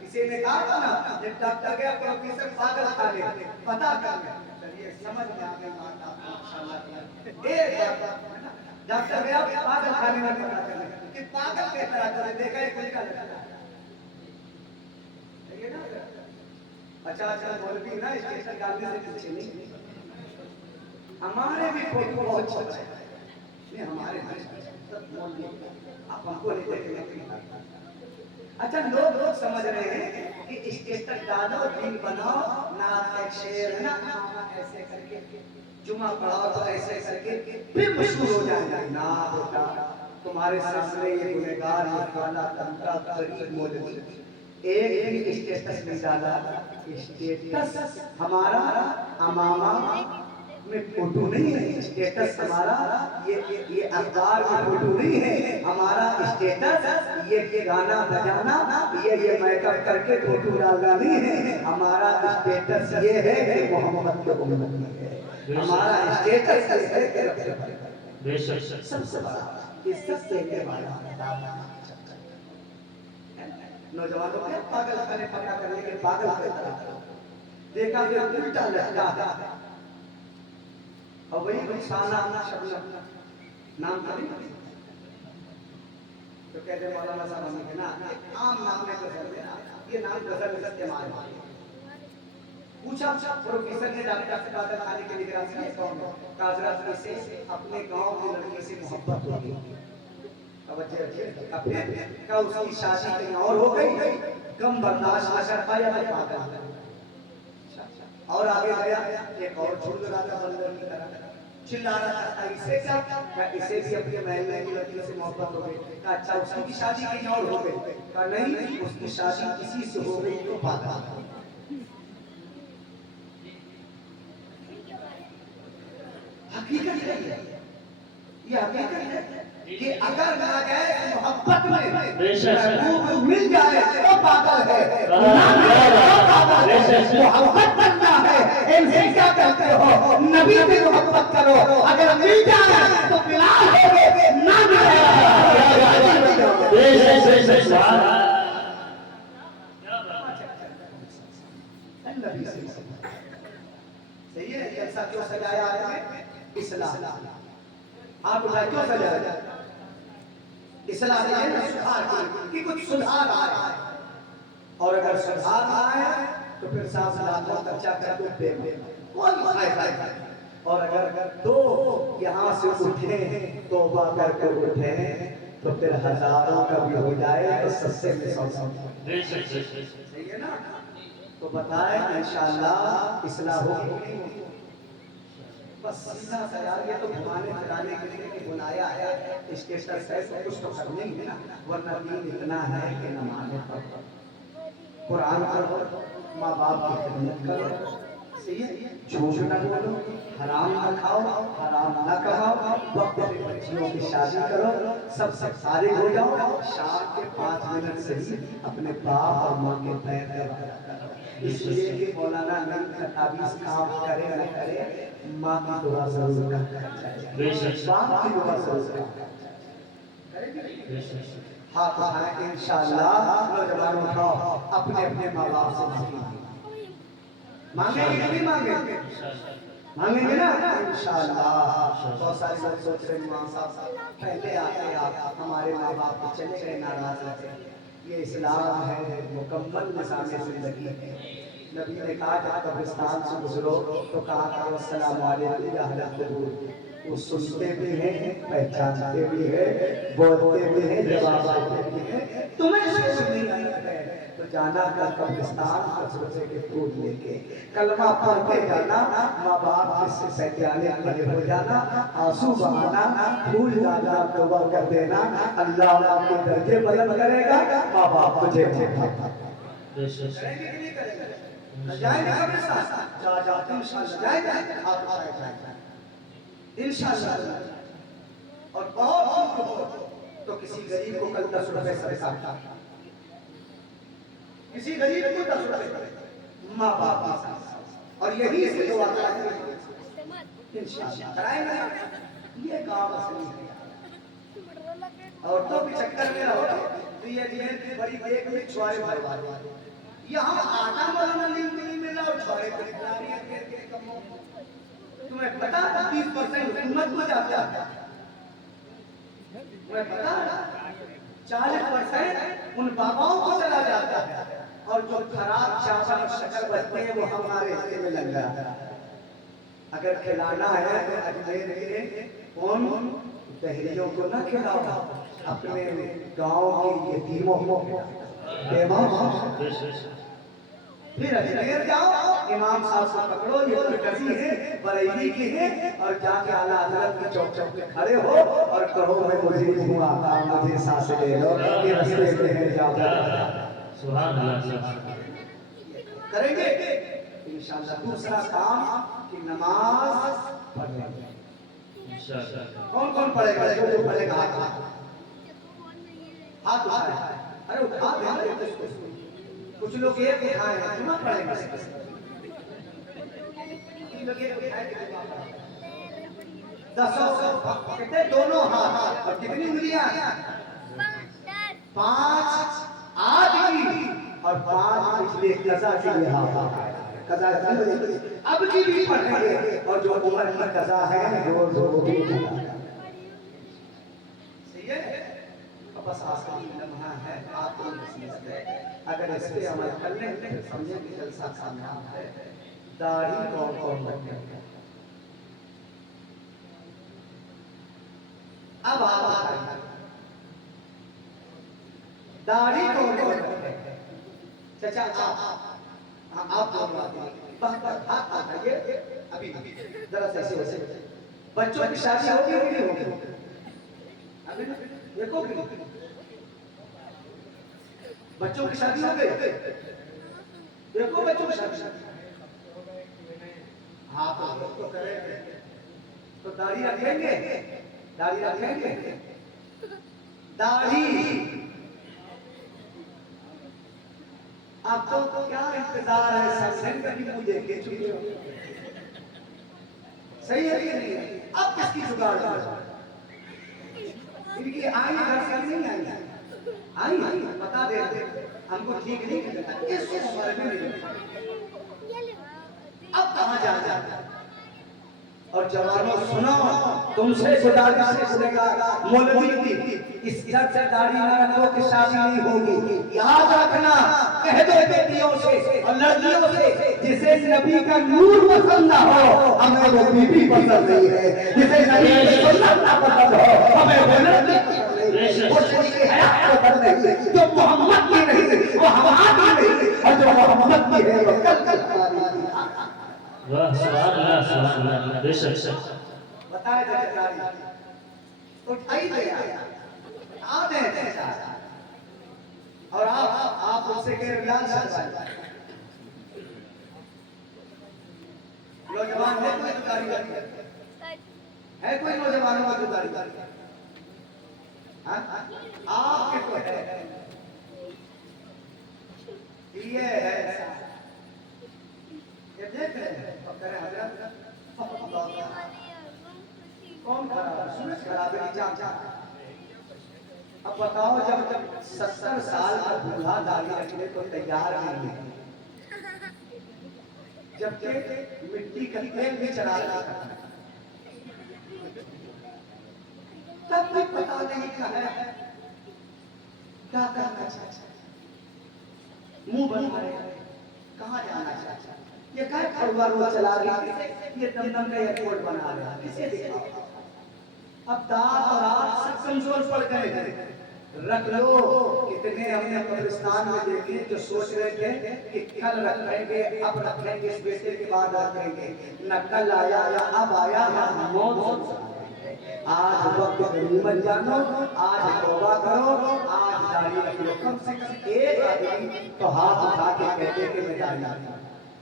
किसी ने कहा था ना, जब डॉक्टर गया प्रोफेसर पागल खाने पता करने, चलिए समझ में आ गई बात आपको माशाल्लाह। एक डॉक्टर गया पागल खाने में पता करने कि पागल के तरह करे, देखा एक उनका लड़का ये ना अच्छा मौलवी ना स्टेशन डालने से पीछे नहीं, हमारे भी फोटो बहुत अच्छा है, नहीं हमारे सब मौलवी आप हमको नहीं देखेंगे। अच्छा लोग समझ रहे हैं कि स्टेटस डालो, दिन बनाओ, नाच एक शेर है ना, ऐसे करके जुमा पढ़ाओ तो ऐसे करके फिर मशहूर हो जाएगा। ना बेटा, तुम्हारे सामने ये गुनहगार ये काला तंका गरीब मौलवी एक भी स्टेटस नहीं डाला। स्टेटस हमारा अमामा में फोटो नहीं है, स्टेटस हमारा ये अखबार में फोटो नहीं है, हमारा स्टेटस ये गाना बजाना ये मेकअप करके फोटो डालना नहीं है, हमारा स्टेटस ये है कि मोहम्मद के उम्मती है, हमारा स्टेटस ये है कि रब से बेशक सबसे बड़ा इज्जत देने वाला नौजवानों के पागल खाने पका करने के पागल करता देखा कि उल्टा लटका और वही रुखसाना शब्द नाम करें तो कहते मौलाना साहब हमें के ना आम नाम में गजल देना ये नाम गजल में इस्तेमाल पूछा प्रोफेसर ने डॉक्टर से बात खाने के लिए रास्ते में कौन काजरात से अपने गांव की लड़की से मोहब्बत हो गई का उसकी शादी कहीं और हो गई, कम बर्दाश्त न कर पाया तो पागल और आगे गया एक और झूठ लगा था बंदर की तरह चिल्ला रहा था इसे क्या इसे भी अपने महल में की लड़की से मोहब्बत हो गई, अच्छा उसकी भी शादी कहीं और हो गई, कहा नहीं उसकी शादी किसी से हो गई तो पागल। हकीकत है ये हकीकत है कि अगर नाजायज मोहब्बत में महबूब मिल जाए तो पागल है, ना मिले तो पागल है। मोहब्बत करना है इनसे क्या कहते हो, नबी से मोहब्बत करो, अगर मिल जाए तो बिलाल होगे, ना मिले सही है। जैसा क्यों सजाया है इस्लाम, आप उठा क्यों सजाया इस्लाम है ना सुधार कि कुछ सुधार आ रहा है, और अगर सुधार आ रहा है तो फिर साफ लाखों खर्चा कर दो कोई फायदा नहीं, और अगर तो यहाँ से उठे तौबा करके उठे तो फिर हजारों का भी हो जाए तो सस्ते में सही है ना। तो बताए इंशाअल्लाह इस्लाह होगी बस सीधा सा यार ये तो घुमाने फिराने के लिए बुलाया है, स्टेटस है तो कुछ तो करने ही है ना, वरना दीन इतना है कि नमाज़ें पढ़ो, कुरान पढ़ो, माँ बाप की खिदमत करो, सही है, झूठ न बोलो, हराम न खाओ, हराम न कमाओ, वक्त पे बच्चियों की शादी करो, सब फारिग हो जाओ, शाम के 5 मिनट से ही अपने बाप और माँ के पैर दबा, इसलिए कि मौलाना नहीं ताबीज़ काम करे न करे माँ की दुआ जरूर करें, बाप की दुआ जरूर करें। हाथ उठाए कि इंशाअल्लाह नौजवान उठाओ अपने अपने माँ बाप से मांगेंगे नहीं मांगेंगे मांगेंगे ना इंशाअल्लाह। बहुत सारे लोग सोच रहे हैं साहब पहले आते आप हमारे माँ बाप को चले गए नाराज रहते, ये इस्लाम है, मुकम्मल निज़ाम ज़िंदगी है। नबी ने कहा जब कब्रिस्तान से गुजरो तो कहा करो अस्सलाम वालेकुम या अहल कबूर, वो सुनते भी हैं, पहचानते भी हैं, बोलते भी हैं, जवाब देते भी हैं, तुम्हें सोच नहीं है तो जाना कर कब्रिस्तान कचरे के फूल लेके कलमा पढ़ते जाना, माँ बाप से सैद्यालय खड़े हो जाना, आंसू बहाना, फूल डालना, तौबा कर देना, अल्लाह आपके दर्जे बुलंद करेगा, माँ बाप तुझे जाएंगे कब्रिस्तान जा इंशाअल्लाह जाएंगे इंशाअल्लाह। और बहुत तो किसी गरीब को कल 10 रुपए सरकार, किसी गरीब को 10 रुपए माँ बाप, और यही से दुआ कराएंगे इंशाअल्लाह कराएंगे। ये काम असली है, और तो भी चक्कर में रहो तो ये की बड़ी एक में छुआरे भाई यहाँ आटा वाला नहीं मिला और छुआरे पे तुम्हें पता 30% हिम्मत हो जाता है, तुम्हें पता 40% उन बाबाओं को चला जाता है, और जो खराब चावल और शक्कर बचते हैं वो हमारे हिस्से में लग जाता है। अगर खिलाना है तो अजमेर के कौन बहरियों को ना खिलाओ, अपने गांव के यतीमों को फिर अजमेर जाओ, इमाम साहब से पकड़ो, ये तो कसी है बरेली की है, और जाके आला हजरत की चौक चौक पे खड़े हो और कहो मैं मुझे हुआ मुझे सांस ले लो, ये रास्ते पे है जाओ सुभान अल्लाह करेंगे इंशाअल्लाह। दूसरा काम कि नमाज पढ़ने कौन कौन पढ़ेगा? जो पढ़ेगा हाथ उठाए। अरे उठा दे, कुछ लोग एक उठाए हैं, तुम पढ़ेगा। लोग एक उठाए थे, 10 कितने? दोनों हाथ। और कितनी उंगलियां? 5 आदि की और 5 पिछले कज़ा के लिए हाथ। कज़ा अब की भी पढ़ेंगे, और जो उम्र की कज़ा है वो भी सही है। अब बस आखिरी लम्हा है, आखिरी नसीहत है। अगर इस पे अमल कर लें तो समझे कि जलसा कामयाब है। दाढ़ी कौन कौन रखेगा? अब आप दाढ़ी कौन कौन रखेगा? चाचा आप हाथ उठाइए। अभी जरा ऐसे वैसे। बच्चों की शादी होगी कि नहीं होगी? अभी देखो कि बच्चों की शादी हो गई? देखो बच्चों की शादी। हाँ तो करेंगे, तो दाढ़ी रखेंगे। दाढ़ी रखेंगे। दाढ़ी अब तो क्या इंतजार है? सत्संग का भी मुझे देखे चुके हो। सही है कि नहीं? अब किसकी जुगाड़ है? इनकी आई घर से नहीं आई, आई बता दे हमको ठीक नहीं लगता। इस उम्र में नहीं। अब कहाँ जा? और जवानों सुनो, तुमसे गुजारिश करेगा मौलवी की, इस इधर से दाढ़ी ना रखो कि शादी नहीं होगी। याद रखना, कह दो बेटियों से और लड़कियों से, जिसे नबी का नूर पसंद ना हो हमें वो बीबी पसंद नहीं है। जिसे नबी की सुन्नत ना पसंद हो हमें वो लड़की पसंद नहीं है। वो शरीके हयात पसंद नहीं है। जो मोहम्मद की नहीं वो हमारी नहीं, और जो मोहम्मद की है वो कल हमारी। वाह सुभान अल्लाह बेशक। बताए थे उठाई दे आते हैं और आप उससे कह रियाज नौजवान है कोई जुदारी है? कोई नौजवानों की जुदारी आपके को है? ये है ये देख रहे हैं कौन खराब? सूरज खराब है। अब बताओ, जब 70 साल का दूल्हा दाढ़ी रखने को तैयार नहीं है, जबकि मिट्टी का तेल भी चढ़ा रहा है, तब भी पता नहीं क्या है क्या करना चाहता, मुंह बना रहे, कहाँ जाना चाहता। ये क्या खड़ुआ रुआ चला रहा है? ये दमदम का एयरपोर्ट बना रहा है, किसे देखा? अब दांत और आंख सब कमजोर पड़ गए। रख लो। कितने हमने कब्रिस्तान में देखे जो सोच रहे थे कि कल रखेंगे, अब रखेंगे, इस बेटे के बाद रखेंगे, न कल आया या अब आया या मौत। आज वक्त गनीमत जानो, आज तौबा करो, आज दाढ़ी रख लो। कम से कम एक आदमी तो हाथ उठा के कहते कि मैं दाढ़ी।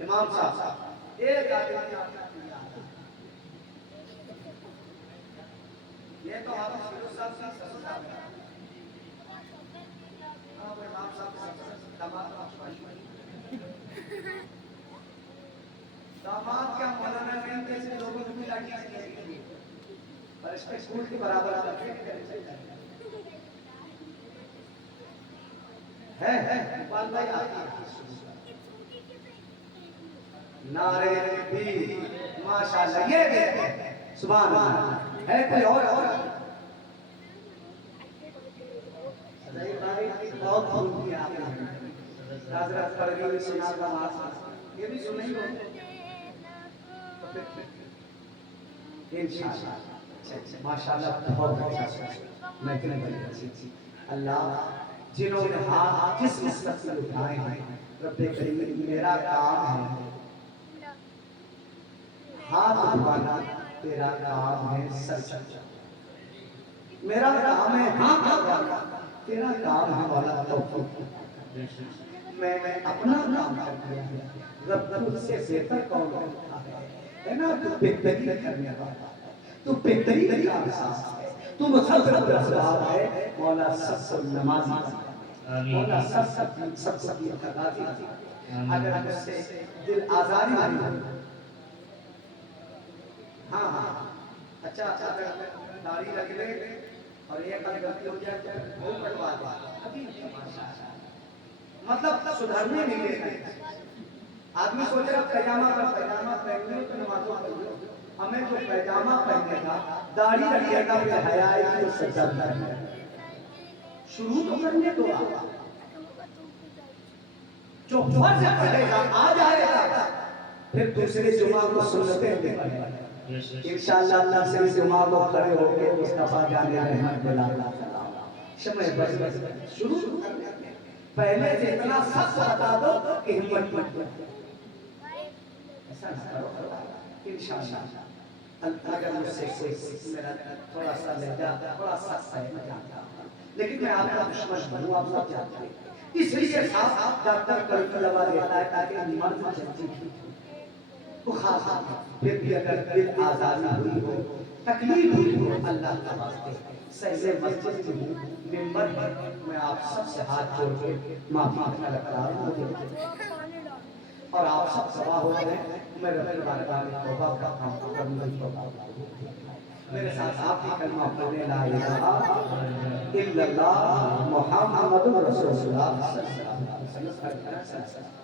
इमाम साहब एक आदमी, ये तो आप शुरू साहब का ससुर साहब है। आप इमाम साहब दामाद क्या मौलाना नहीं, जैसे लोगों को भी लाठी चाहिए पर इसके स्कूल के बराबर है बाल भाई नारे भी माशाल्लाह। ये देखो सुभान अल्लाह। है कोई और बहुत खूब किया आपने। हज़रत परवीन सुना का मास ये भी सुना ही हो इंशाअल्लाह। माशाल्लाह बहुत अच्छा मैं कितने बड़ी अच्छी। अल्लाह जिन्होंने हाथ जिस किस्मत से उठाए हैं, रब्बे करीम मेरा काम है हाथ उठाना, तेरा काम है सच, मेरा काम है हाथ उठाना, तेरा काम है वाला तौफीक। मैं अपना काम कर दिया है, रब तुझसे बेहतर कौन है ना? तू बेहतरी करने वाला, تو بہترین کا احساس ہے، تو مصبر کا اسباب ہے، مولا سب نمازی مولا سب کی قضاتی اگر مجھ سے دل آزاری نہیں ہاں اچھا اگر داڑھی رکھ لے اور ایک غلطی ہو جائے تو وہ کٹوا دے ابھی مطلب سدھرنے نہیں دے رہے آدمی سوچ رہا پیجامہ پہننے تو نمازوں پڑھو ہمیں جو پیجامہ پہنے گا داڑھی رکھے گا پھر حیا آئے گی تو سجدہ کرنے شروع تو کرنے دو جو فرض پڑھے گا آ جائے گا پھر دوسرے جمعہ کو سنتیں دے انشاءاللہ اللہ سے جمعہ کو کھڑے ہو کے مصطفیٰ جان رحمت بلال شمع بس شروع کرنے پہلے سے اتنا سخت بتا دو کہ ہمت مت ایسا نہ کرو انشاءاللہ اگر مجھ سے کوئی میرا تھوڑا سا لہجہ تھوڑا سخت ہے میں جانتا ہوں لیکن میں آپ کا دشمن ہوں آپ سب جانتے ہیں اس لیے صاحب ڈاکٹر کل دوا دیتا ہے تاکہ مرض جلدی تو خاص پھر بھی اگر دل آزادی ہوئی ہو تکلیف ہوئی ہو اللہ کا واسطے سجدے مسجد کی ممبر ہے میں آپ سب سے ہاتھ جوڑ کے معافی کا اقرار ہوں اور آپ سب گواہ ہو گئے میں رب بارگاہ میں توبہ کرتا ہوں اگر مجھے توبہ میرے ساتھ آپ بھی کلمہ پڑھنے لا الہ الا اللہ محمد رسول اللہ صلی اللہ علیہ وسلم